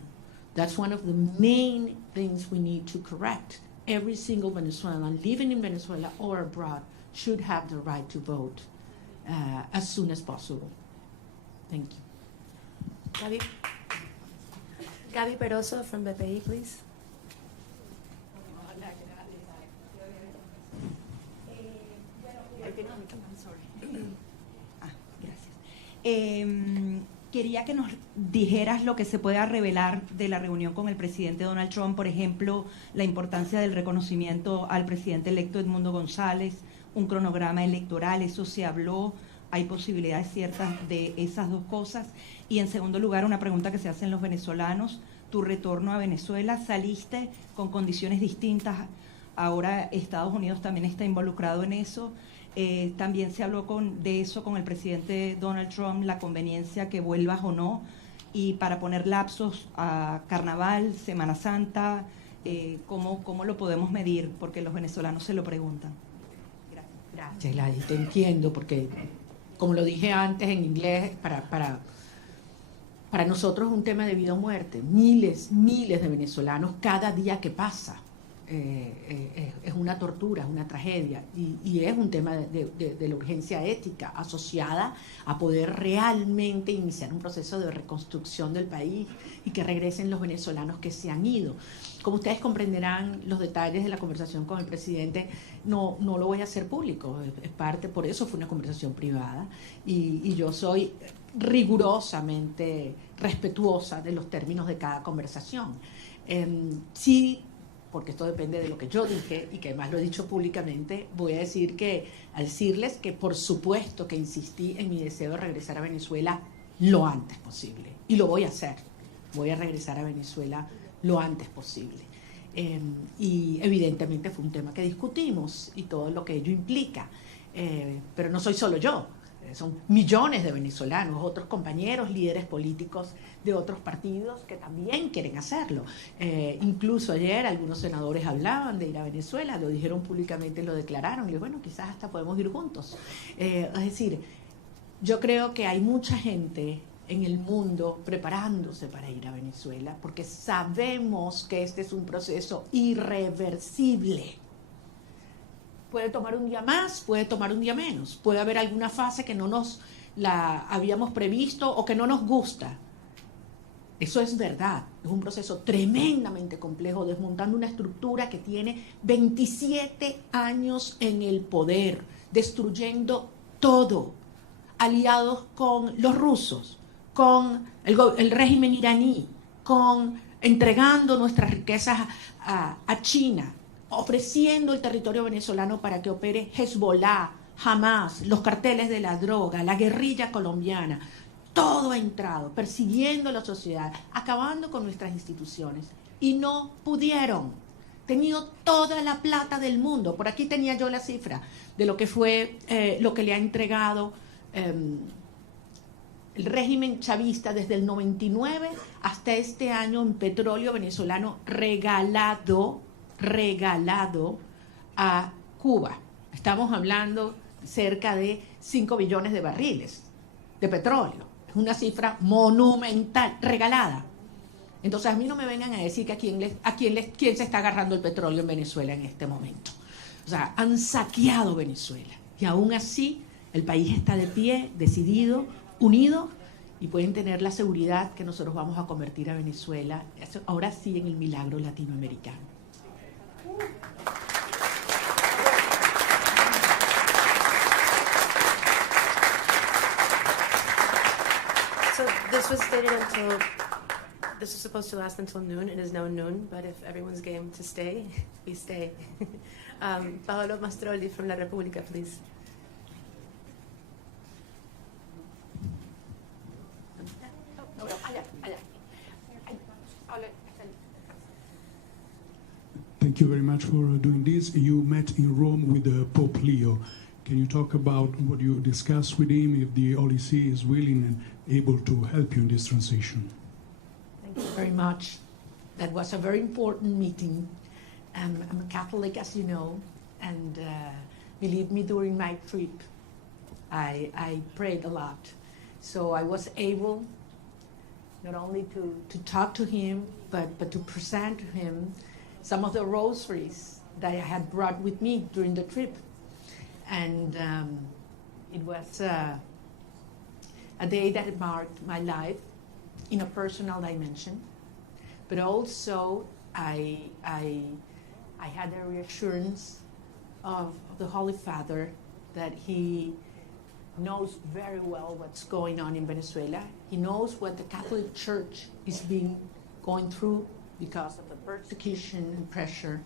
That's one of the main things we need to correct. Every single Venezuelan living in Venezuela or abroad should have the right to vote as soon as possible. Thank you. Gaby Peroso from BPI, please. Quería que nos dijeras lo que se pueda revelar de la reunión con el presidente Donald Trump, por ejemplo, la importancia del reconocimiento al presidente electo Edmundo González, un cronograma electoral, eso se habló, hay posibilidades ciertas de esas dos cosas. Y en segundo lugar, una pregunta que se hacen los venezolanos, tu retorno a Venezuela, saliste con condiciones distintas, ahora Estados Unidos también está involucrado en eso. También se habló de eso con el presidente Donald Trump, la conveniencia que vuelvas o no, y para poner lapsos a Carnaval, Semana Santa, ¿cómo lo podemos medir? Porque los venezolanos se lo preguntan. Gracias, Gladys, te entiendo, porque como lo dije antes en inglés, para nosotros es un tema de vida o muerte. Miles de venezolanos cada día que pasa. Es una tortura, es una tragedia y es un tema de la urgencia ética asociada a poder realmente iniciar un proceso de reconstrucción del país y que regresen los venezolanos que se han ido. Como ustedes comprenderán, los detalles de la conversación con el presidente no lo voy a hacer público, es parte, por eso fue una conversación privada y yo soy rigurosamente respetuosa de los términos de cada conversación. Sí, porque esto depende de lo que yo dije y que además lo he dicho públicamente, voy a decirles que por supuesto que insistí en mi deseo de regresar a Venezuela lo antes posible. Y lo voy a hacer. Voy a regresar a Venezuela lo antes posible. Y evidentemente fue un tema que discutimos y todo lo que ello implica. Pero no soy solo yo. Son millones de venezolanos, otros compañeros, líderes políticos de otros partidos que también quieren hacerlo. Incluso ayer algunos senadores hablaban de ir a Venezuela, lo dijeron públicamente, lo declararon, y bueno, quizás hasta podemos ir juntos. Es decir, yo creo que hay mucha gente en el mundo preparándose para ir a Venezuela, porque sabemos que este es un proceso irreversible. Puede tomar un día más, puede tomar un día menos, puede haber alguna fase que no nos la habíamos previsto o que no nos gusta. Eso es verdad, es un proceso tremendamente complejo, desmontando una estructura que tiene 27 años en el poder, destruyendo todo, aliados con los rusos, con el régimen iraní, entregando nuestras riquezas a China, ofreciendo el territorio venezolano para que opere Hezbollah, Hamas, los carteles de la droga, la guerrilla colombiana. Todo ha entrado, persiguiendo a la sociedad, acabando con nuestras instituciones. Y no pudieron. Tenido toda la plata del mundo. Por aquí tenía yo la cifra de lo que fue, lo que le ha entregado el régimen chavista desde el 99 hasta este año en petróleo venezolano regalado a Cuba. Estamos hablando cerca de 5 billones de barriles de petróleo. Es una cifra monumental, regalada. Entonces a mí no me vengan a decir que quién se está agarrando el petróleo en Venezuela en este momento. O sea, han saqueado Venezuela y aún así el país está de pie, decidido, unido, y pueden tener la seguridad que nosotros vamos a convertir a Venezuela, ahora sí, en el milagro latinoamericano. So this was this was supposed to last until noon. It is now noon, but if everyone's game to stay, we stay. Paolo Mastrolli from La Repubblica, please. Thank you very much for doing this. You met in Rome with Pope Leo. Can you talk about what you discussed with him, if the Holy See is willing and able to help you in this transition? Thank you very much. That was a very important meeting. I'm a Catholic, as you know, and believe me, during my trip, I prayed a lot. So I was able not only to talk to him, but to present to him some of the rosaries that I had brought with me during the trip. And it was a day that marked my life in a personal dimension, but also I had a reassurance of the Holy Father that he knows very well what's going on in Venezuela. He knows what the Catholic Church is going through because of the persecution and pressure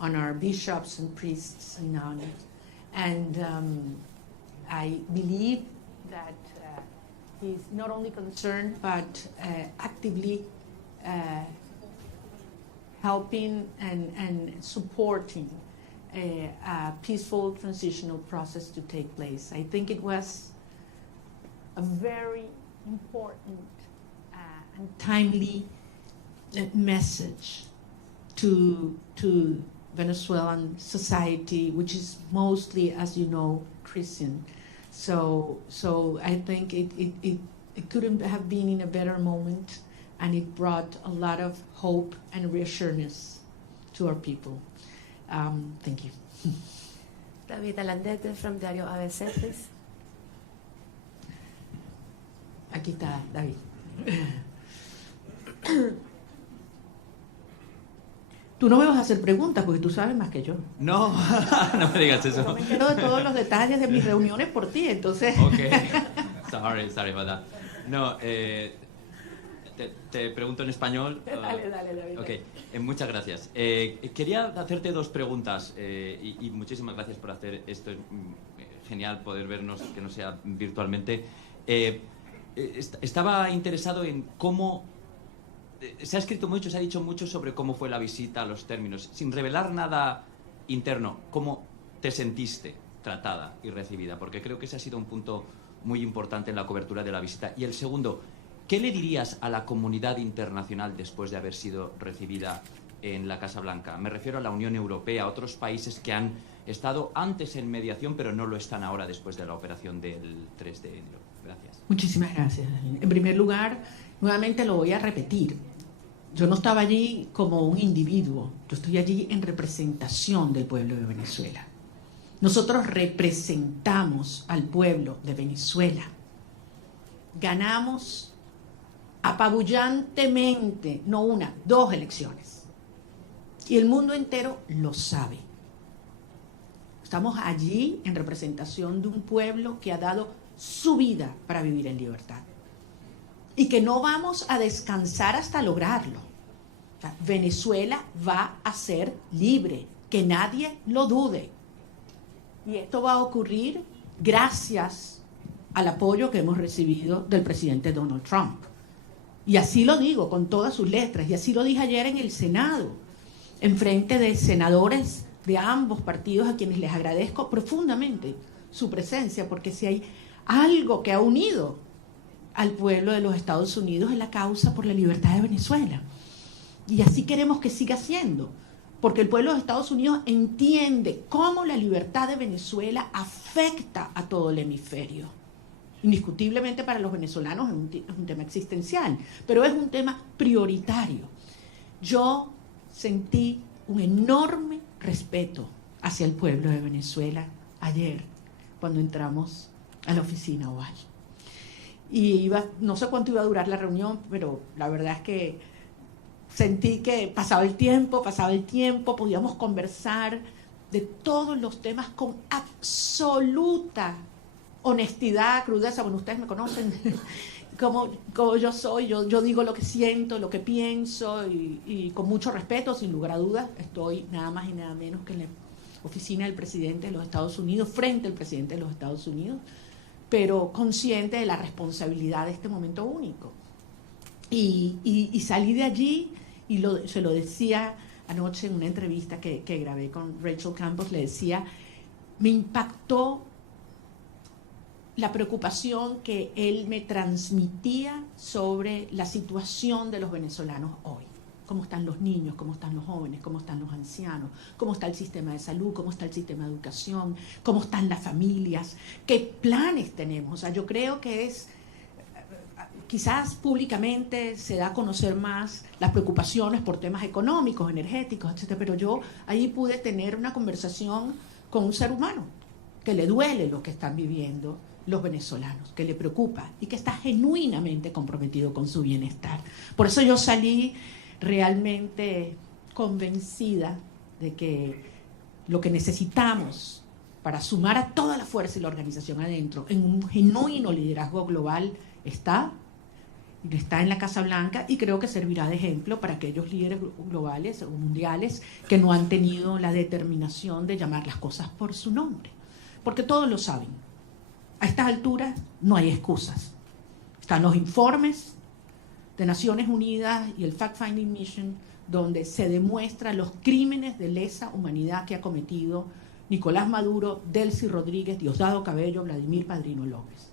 on our bishops and priests and nuns. And I believe that he's not only concerned, but actively helping and supporting a peaceful transitional process to take place. I think it was a very important and timely message to Venezuelan society, which is mostly, as you know, Christian. So I think it couldn't have been in a better moment, and it brought a lot of hope and reassurance to our people. Thank you. David Alandete from Diario ABC, please. Aquí está, David. Tú no me vas a hacer preguntas porque tú sabes más que yo. No, no me digas eso. Yo me entero de todos los detalles de mis reuniones por ti, entonces. Okay. Sorry about that. No, te pregunto en español. Dale, David. Okay. Muchas gracias. Quería hacerte dos preguntas y muchísimas gracias por hacer esto. Es genial poder vernos, que no sea virtualmente. Estaba interesado en cómo... Se ha escrito mucho, se ha dicho mucho sobre cómo fue la visita, los términos, sin revelar nada interno. ¿Cómo te sentiste tratada y recibida? Porque creo que ese ha sido un punto muy importante en la cobertura de la visita. Y el segundo, ¿qué le dirías a la comunidad internacional después de haber sido recibida en la Casa Blanca? Me refiero a la Unión Europea, a otros países que han estado antes en mediación, pero no lo están ahora después de la operación del 3 de enero. Gracias. Muchísimas gracias. En primer lugar, nuevamente lo voy a repetir. Yo no estaba allí como un individuo, yo estoy allí en representación del pueblo de Venezuela. Nosotros representamos al pueblo de Venezuela. Ganamos apabullantemente, no una, 2 elecciones. Y el mundo entero lo sabe. Estamos allí en representación de un pueblo que ha dado su vida para vivir en libertad. Y que no vamos a descansar hasta lograrlo. O sea, Venezuela va a ser libre, que nadie lo dude. Y esto va a ocurrir gracias al apoyo que hemos recibido del presidente Donald Trump. Y así lo digo con todas sus letras, y así lo dije ayer en el Senado, en frente de senadores de ambos partidos a quienes les agradezco profundamente su presencia, porque si hay algo que ha unido al pueblo de los Estados Unidos es la causa por la libertad de Venezuela. Y así queremos que siga siendo, porque el pueblo de Estados Unidos entiende cómo la libertad de Venezuela afecta a todo el hemisferio. indiscutiblemente para los venezolanos es un tema existencial, pero es un tema prioritario. Yo sentí un enorme respeto hacia el pueblo de Venezuela ayer, cuando entramos a la oficina oval. Y no sé cuánto iba a durar la reunión, pero la verdad es que sentí que pasaba el tiempo, podíamos conversar de todos los temas con absoluta honestidad, crudeza. Bueno, ustedes me conocen como yo soy, yo digo lo que siento, lo que pienso, y con mucho respeto, sin lugar a dudas. Estoy nada más y nada menos que en la oficina del presidente de los Estados Unidos, frente al presidente de los Estados Unidos, pero consciente de la responsabilidad de este momento único. Y salí de allí, y se lo decía anoche en una entrevista que grabé con Rachel Campos, le decía, me impactó la preocupación que él me transmitía sobre la situación de los venezolanos hoy. Cómo están los niños, cómo están los jóvenes, cómo están los ancianos, cómo está el sistema de salud, cómo está el sistema de educación, cómo están las familias, qué planes tenemos. O sea, yo creo que quizás públicamente se da a conocer más las preocupaciones por temas económicos, energéticos, etc. Pero yo ahí pude tener una conversación con un ser humano que le duele lo que están viviendo los venezolanos, que le preocupa y que está genuinamente comprometido con su bienestar. Por eso yo salí realmente convencida de que lo que necesitamos para sumar a toda la fuerza y la organización adentro en un genuino liderazgo global está en la Casa Blanca, y creo que servirá de ejemplo para aquellos líderes globales o mundiales que no han tenido la determinación de llamar las cosas por su nombre, porque todos lo saben. A estas alturas no hay excusas. Están los informes de Naciones Unidas y el Fact-Finding Mission, donde se demuestran los crímenes de lesa humanidad que ha cometido Nicolás Maduro, Delcy Rodríguez, Diosdado Cabello, Vladimir Padrino López.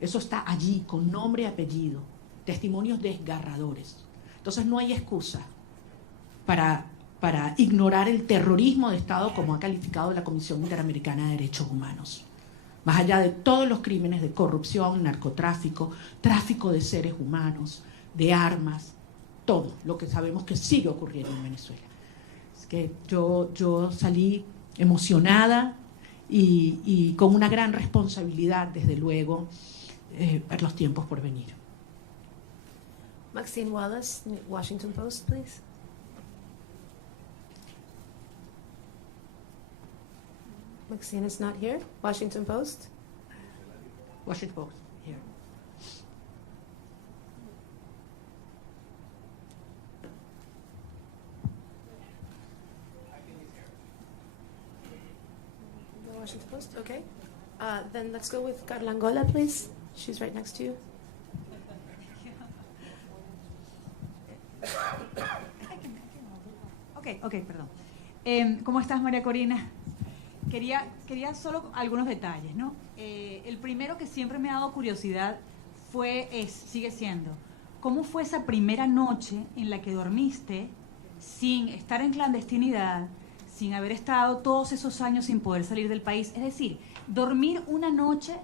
Eso está allí, con nombre y apellido, testimonios desgarradores. Entonces no hay excusa para ignorar el terrorismo de Estado, como ha calificado la Comisión Interamericana de Derechos Humanos. Más allá de todos los crímenes de corrupción, narcotráfico, tráfico de seres humanos, de armas, todo lo que sabemos que sigue ocurriendo en Venezuela. Es que yo salí emocionada y con una gran responsabilidad, desde luego, ver los tiempos por venir. Maxine Wallace, Washington Post, please. Maxine is not here. Washington Post. Washington Post, here. The Washington Post, okay. Then let's go with Carla Angola, please. She's right next to you. Ok, perdón. ¿Cómo estás, María Corina? Quería solo algunos detalles, ¿no? El primero que siempre me ha dado curiosidad sigue siendo, ¿cómo fue esa primera noche en la que dormiste sin estar en clandestinidad, sin haber estado todos esos años sin poder salir del país? Es decir, dormir una noche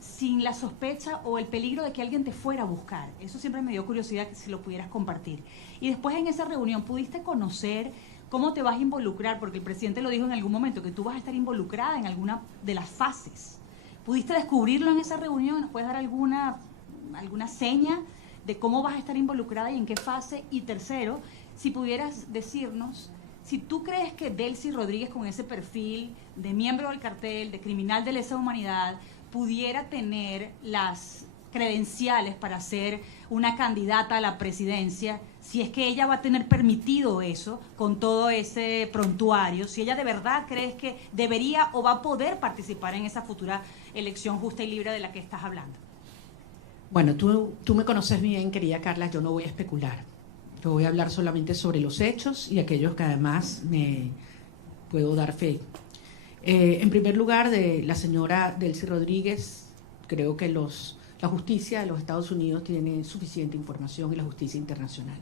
sin la sospecha o el peligro de que alguien te fuera a buscar. Eso siempre me dio curiosidad, que si lo pudieras compartir. Y después, en esa reunión, ¿pudiste conocer cómo te vas a involucrar? Porque el presidente lo dijo en algún momento, que tú vas a estar involucrada en alguna de las fases. ¿Pudiste descubrirlo en esa reunión? ¿Nos puedes dar alguna seña de cómo vas a estar involucrada y en qué fase? Y tercero, si pudieras decirnos si tú crees que Delcy Rodríguez, con ese perfil de miembro del cartel, de criminal de lesa humanidad, pudiera tener las credenciales para ser una candidata a la presidencia, si es que ella va a tener permitido eso con todo ese prontuario, si ella de verdad crees que debería o va a poder participar en esa futura elección justa y libre de la que estás hablando. Bueno, tú me conoces bien, querida Carla, yo no voy a especular. Yo voy a hablar solamente sobre los hechos y aquellos que además me puedo dar fe. En primer lugar, de la señora Delcy Rodríguez, creo que la justicia de los Estados Unidos tiene suficiente información, y la justicia internacional.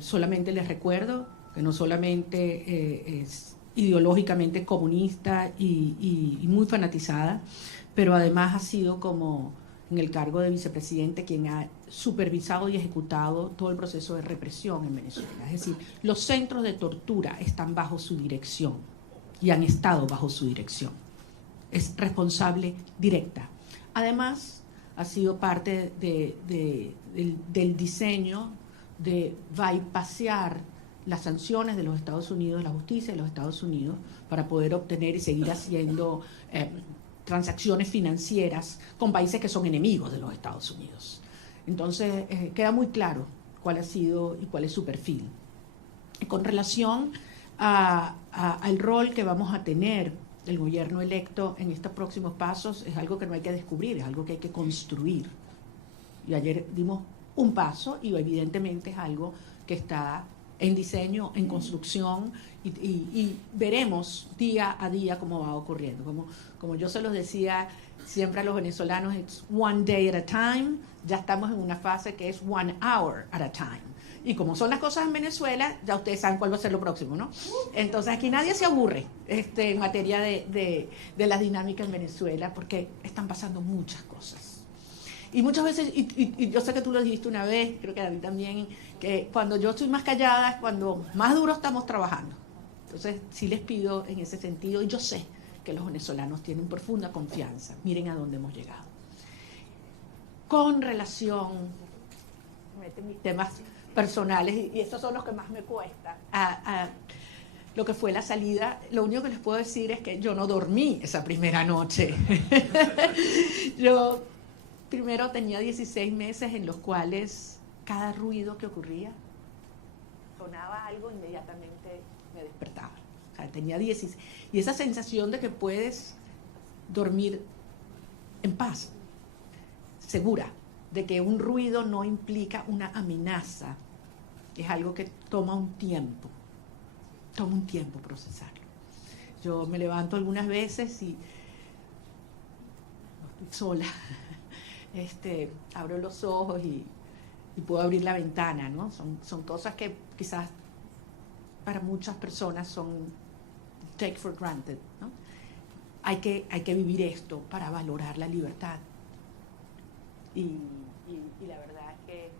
Solamente les recuerdo que no solamente es ideológicamente comunista y muy fanatizada, pero además ha sido como en el cargo de vicepresidente quien ha supervisado y ejecutado todo el proceso de represión en Venezuela. Es decir, los centros de tortura están bajo su dirección y han estado bajo su dirección. Es responsable directa. Además, ha sido parte del diseño de bypassear las sanciones de los Estados Unidos, de la justicia de los Estados Unidos, para poder obtener y seguir haciendo transacciones financieras con países que son enemigos de los Estados Unidos. Entonces, queda muy claro cuál ha sido y cuál es su perfil. Y con relación al rol que vamos a tener el gobierno electo en estos próximos pasos, es algo que no hay que descubrir, es algo que hay que construir. Y ayer dimos un paso y evidentemente es algo que está en diseño, en construcción, y veremos día a día cómo va ocurriendo. Como yo se los decía siempre a los venezolanos, it's one day at a time. Ya estamos en una fase que es 1 hour at a time. Y como son las cosas en Venezuela, ya ustedes saben cuál va a ser lo próximo, ¿no? Entonces aquí nadie se aburre en materia de las dinámicas en Venezuela, porque están pasando muchas cosas. Y muchas veces, y yo sé que tú lo dijiste una vez, creo que David también, que cuando yo estoy más callada es cuando más duro estamos trabajando. Entonces sí les pido en ese sentido, y yo sé que los venezolanos tienen profunda confianza. Miren a dónde hemos llegado. Con relación, mis temas personales, y estos son los que más me cuesta, a lo que fue la salida, lo único que les puedo decir es que yo no dormí esa primera noche. Yo primero tenía 16 meses en los cuales cada ruido que ocurría, sonaba algo, inmediatamente me despertaba. O sea, tenía 16. Y esa sensación de que puedes dormir en paz, segura, de que un ruido no implica una amenaza, es algo que toma un tiempo procesarlo. Yo me levanto algunas veces y no estoy sola, abro los ojos y puedo abrir la ventana, ¿no? Son cosas que quizás para muchas personas son take for granted, ¿no? Hay que vivir esto para valorar la libertad. Y la verdad es que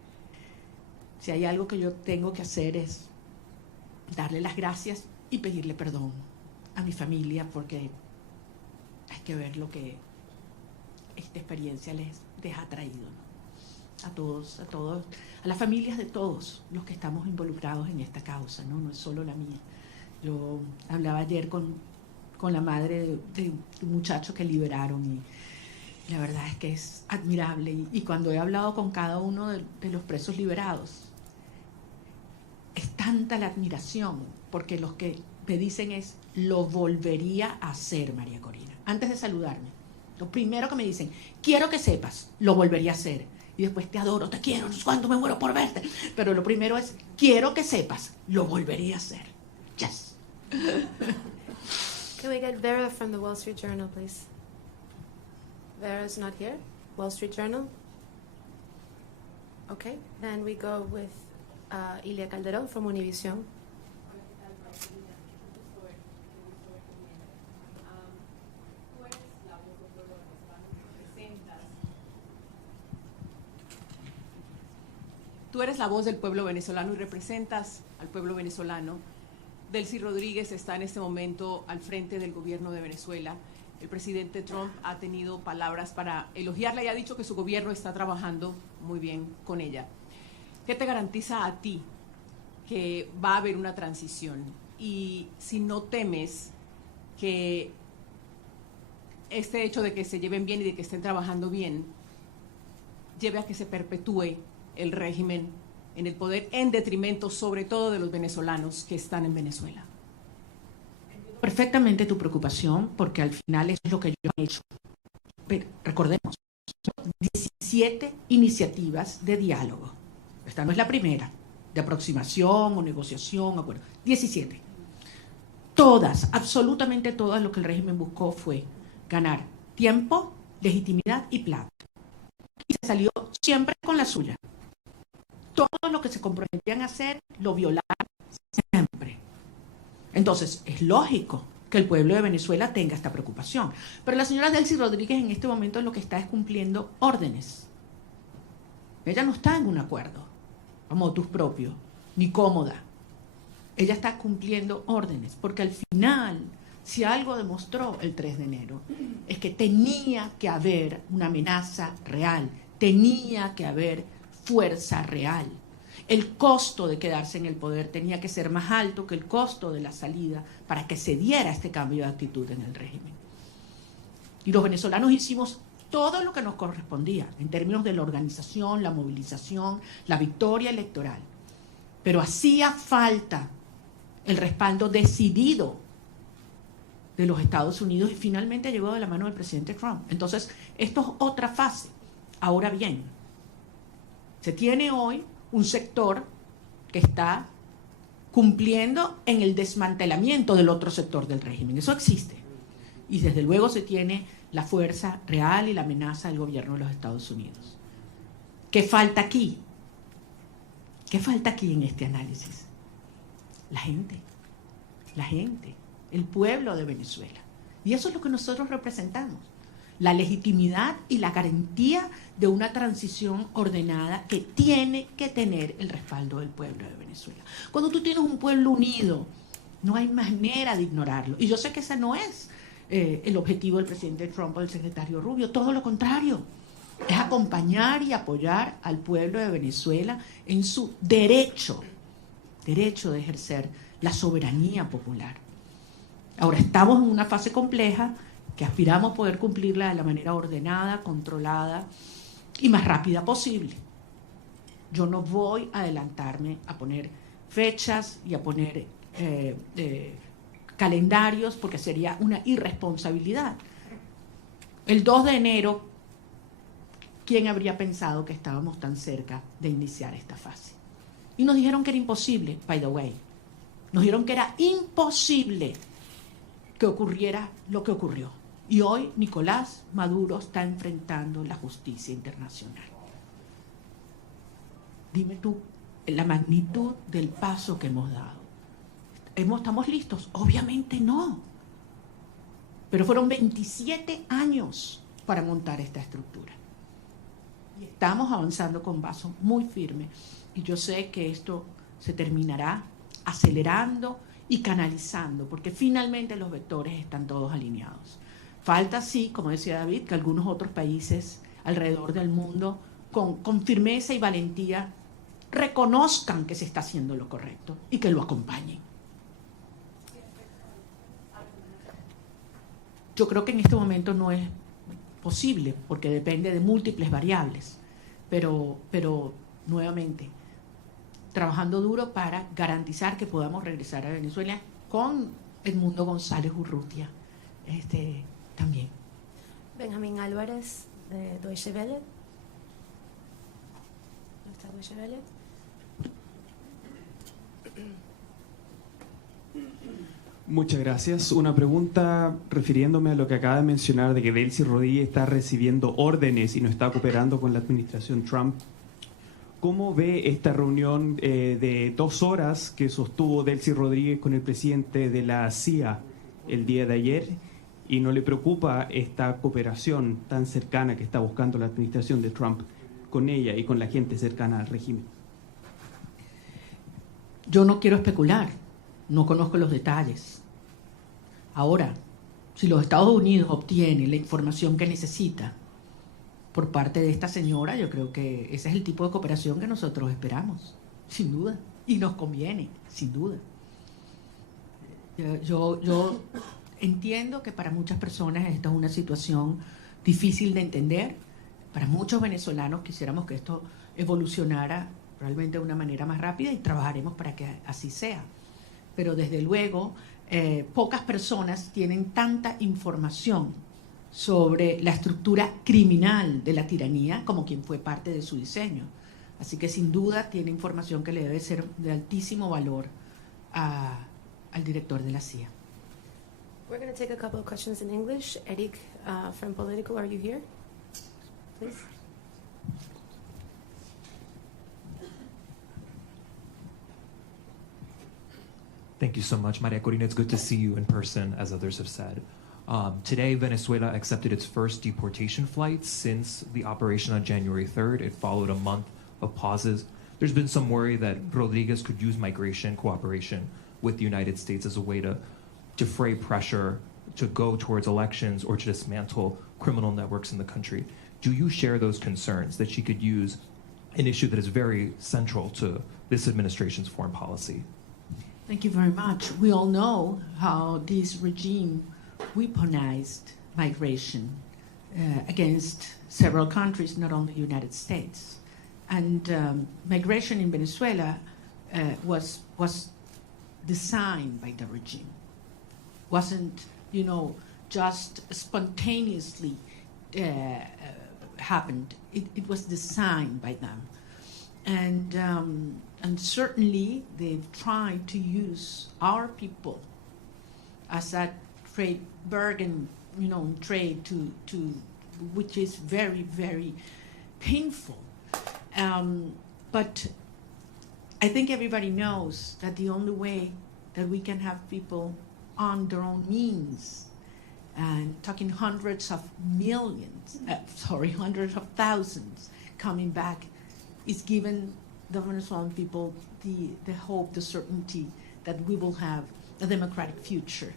si hay algo que yo tengo que hacer es darle las gracias y pedirle perdón a mi familia, porque hay que ver lo que esta experiencia les ha traído, ¿no? A las familias de todos los que estamos involucrados en esta causa, ¿no? No es solo la mía. Yo hablaba ayer con la madre de un muchacho que liberaron y la verdad es que es admirable. Y cuando he hablado con cada uno de los presos liberados, es tanta la admiración, porque los que me dicen es, lo volvería a hacer, María Corina. Antes de saludarme, lo primero que me dicen, quiero que sepas, lo volvería a hacer. Y después, te adoro, te quiero, no sé cuánto me muero por verte. Pero lo primero es, quiero que sepas, lo volvería a hacer. Yes. Can we get Vera from the Wall Street Journal, please? Vera's not here. Wall Street Journal. Okay, then we go with Ilia Calderón from Univision. Tú eres la voz del pueblo venezolano y representas al pueblo venezolano. Delcy Rodríguez está en este momento al frente del gobierno de Venezuela. El presidente Trump ha tenido palabras para elogiarla y ha dicho que su gobierno está trabajando muy bien con ella. ¿Qué te garantiza a ti que va a haber una transición? Y si no temes que este hecho de que se lleven bien y de que estén trabajando bien lleve a que se perpetúe el régimen en el poder, en detrimento sobre todo de los venezolanos que están en Venezuela. Perfectamente tu preocupación, porque al final eso es lo que ellos han hecho. Pero recordemos, 17 iniciativas de diálogo. Esta no es la primera, de aproximación o negociación, acuerdo. 17. Todas, absolutamente todas, lo que el régimen buscó fue ganar tiempo, legitimidad y plata. Y se salió siempre con la suya. Todo lo que se comprometían a hacer lo violaron siempre. Entonces, es lógico que el pueblo de Venezuela tenga esta preocupación. Pero la señora Delcy Rodríguez en este momento lo que está es cumpliendo órdenes. Ella no está en un acuerdo a motus propio, ni cómoda. Ella está cumpliendo órdenes, porque al final, si algo demostró el 3 de enero, es que tenía que haber una amenaza real, tenía que haber fuerza real. El costo de quedarse en el poder tenía que ser más alto que el costo de la salida para que se diera este cambio de actitud en el régimen. Y los venezolanos hicimos todo lo que nos correspondía en términos de la organización, la movilización, la victoria electoral. Pero hacía falta el respaldo decidido de los Estados Unidos y finalmente llegó de la mano del presidente Trump. Entonces, esto es otra fase. Ahora bien, se tiene hoy un sector que está cumpliendo en el desmantelamiento del otro sector del régimen. Eso existe. Y desde luego se tiene la fuerza real y la amenaza del gobierno de los Estados Unidos. ¿Qué falta aquí? ¿Qué falta aquí en este análisis? La gente, el pueblo de Venezuela. Y eso es lo que nosotros representamos. La legitimidad y la garantía de una transición ordenada que tiene que tener el respaldo del pueblo de Venezuela. Cuando tú tienes un pueblo unido, no hay manera de ignorarlo. Y yo sé que ese no es el objetivo del presidente Trump o del secretario Rubio, todo lo contrario. Es acompañar y apoyar al pueblo de Venezuela en su derecho de ejercer la soberanía popular. Ahora estamos en una fase compleja que aspiramos poder cumplirla de la manera ordenada, controlada y más rápida posible. Yo no voy a adelantarme a poner fechas y a poner calendarios porque sería una irresponsabilidad. El 2 de enero, ¿quién habría pensado que estábamos tan cerca de iniciar esta fase? Y nos dijeron que era imposible, by the way. Nos dijeron que era imposible que ocurriera lo que ocurrió. Y hoy Nicolás Maduro está enfrentando la justicia internacional. Dime tú la magnitud del paso que hemos dado. ¿Estamos listos? Obviamente no. Pero fueron 27 años para montar esta estructura. Y estamos avanzando con paso muy firme. Y yo sé que esto se terminará acelerando y canalizando, porque finalmente los vectores están todos alineados. Falta, sí, como decía David, que algunos otros países alrededor del mundo con firmeza y valentía reconozcan que se está haciendo lo correcto y que lo acompañen. Yo creo que en este momento no es posible, porque depende de múltiples variables, pero nuevamente, trabajando duro para garantizar que podamos regresar a Venezuela con Edmundo González Urrutia también. Benjamín Álvarez, de Deutsche Welle. ¿No está Deutsche Welle? Muchas gracias. Una pregunta refiriéndome a lo que acaba de mencionar de que Delcy Rodríguez está recibiendo órdenes y no está cooperando con la administración Trump. ¿Cómo ve esta reunión de 2 horas que sostuvo Delcy Rodríguez con el presidente de la CIA el día de ayer? ¿Y no le preocupa esta cooperación tan cercana que está buscando la administración de Trump con ella y con la gente cercana al régimen? Yo no quiero especular, no conozco los detalles. Ahora, si los Estados Unidos obtienen la información que necesita por parte de esta señora, yo creo que ese es el tipo de cooperación que nosotros esperamos, sin duda, y nos conviene, sin duda. Yo entiendo que para muchas personas esta es una situación difícil de entender. Para muchos venezolanos quisiéramos que esto evolucionara probablemente de una manera más rápida y trabajaremos para que así sea. Pero desde luego, pocas personas tienen tanta información sobre la estructura criminal de la tiranía como quien fue parte de su diseño. Así que sin duda tiene información que le debe ser de altísimo valor al director de la CIA. We're going to take a couple of questions in English. Eric from Politico, are you here? Please. Thank you so much, Maria Corina. It's good to see you in person, as others have said. Today, Venezuela accepted its first deportation flight since the operation on January 3rd. It followed a month of pauses. There's been some worry that Rodriguez could use migration cooperation with the United States as a way to defray pressure to go towards elections or to dismantle criminal networks in the country. Do you share those concerns that she could use an issue that is very central to this administration's foreign policy? Thank you very much. We all know how this regime weaponized migration against several countries, not only the United States. And migration in Venezuela was designed by the regime. Wasn't, just spontaneously happened. It was designed by them. And certainly they've tried to use our people as that trade bargain, trade to which is very, very painful. But I think everybody knows that the only way that we can have people on their own means, and talking hundreds of thousands coming back, is given the Venezuelan people the hope, the certainty that we will have a democratic future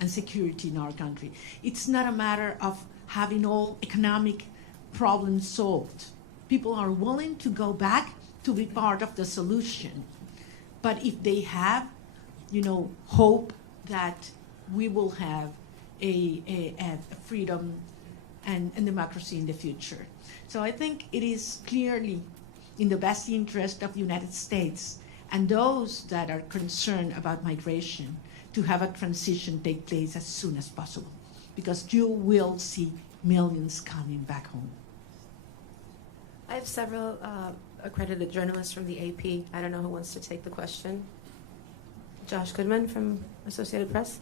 and security in our country. It's not a matter of having all economic problems solved. People are willing to go back to be part of the solution. But if they have, hope that we will have a freedom and democracy in the future. So I think it is clearly in the best interest of the United States and those that are concerned about migration to have a transition take place as soon as possible, because you will see millions coming back home. I have several accredited journalists from the AP. I don't know who wants to take the question. Josh Goodman from Associated Press.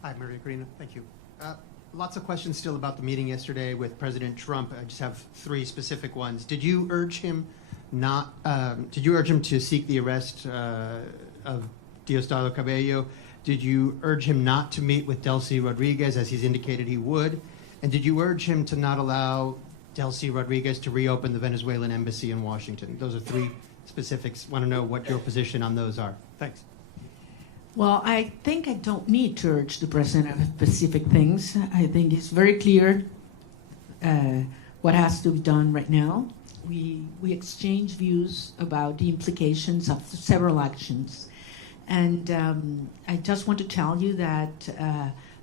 Hi, Maria Corina. Thank you. Lots of questions still about the meeting yesterday with President Trump. I just have three specific ones. Did you urge him to seek the arrest of Diosdado Cabello? Did you urge him not to meet with Delcy Rodriguez, as he's indicated he would? And did you urge him to not allow Delcy Rodriguez to reopen the Venezuelan embassy in Washington? Those are three specifics. Want to know what your position on those are. Thanks. Well, I think I don't need to urge the president of specific things. I think it's very clear what has to be done right now. We exchange views about the implications of several actions. And I just want to tell you that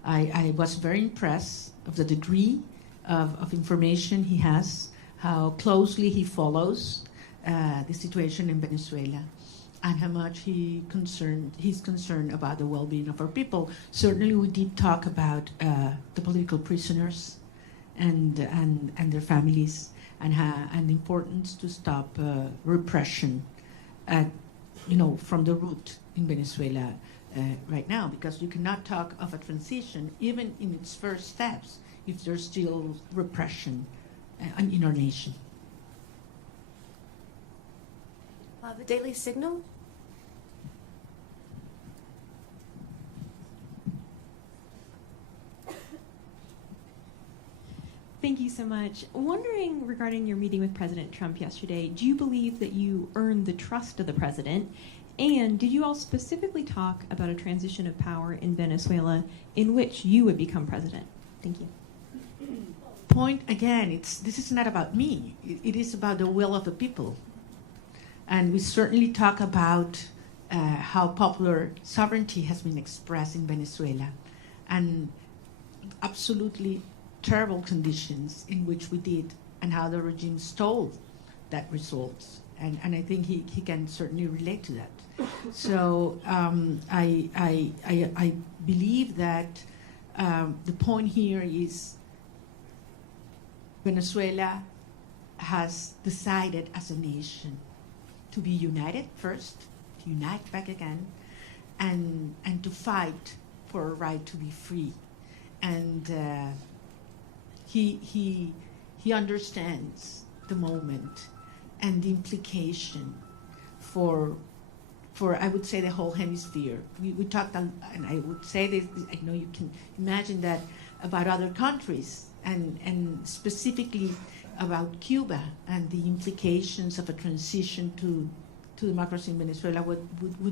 I was very impressed of the degree of information he has, how closely he follows the situation in Venezuela, and how much he's concerned about the well-being of our people. Certainly, we did talk about the political prisoners and their families, and the importance to stop repression from the root in Venezuela right now, because you cannot talk of a transition, even in its first steps, if there's still repression in our nation. The Daily Signal. Thank you so much. Wondering regarding your meeting with President Trump yesterday, do you believe that you earned the trust of the president? And did you all specifically talk about a transition of power in Venezuela in which you would become president? Thank you. Point again, this is not about me. It is about the will of the people. And we certainly talk about how popular sovereignty has been expressed in Venezuela, and absolutely terrible conditions in which we did, and how the regime stole that result. And I think he can certainly relate to that. So I believe that the point here is Venezuela has decided as a nation to be united first, to unite back again, and to fight for a right to be free. And he understands the moment, and the implication for I would say the whole hemisphere. We talked, and I would say this, I know you can imagine that about other countries, and specifically about Cuba and the implications of a transition to democracy in Venezuela. What would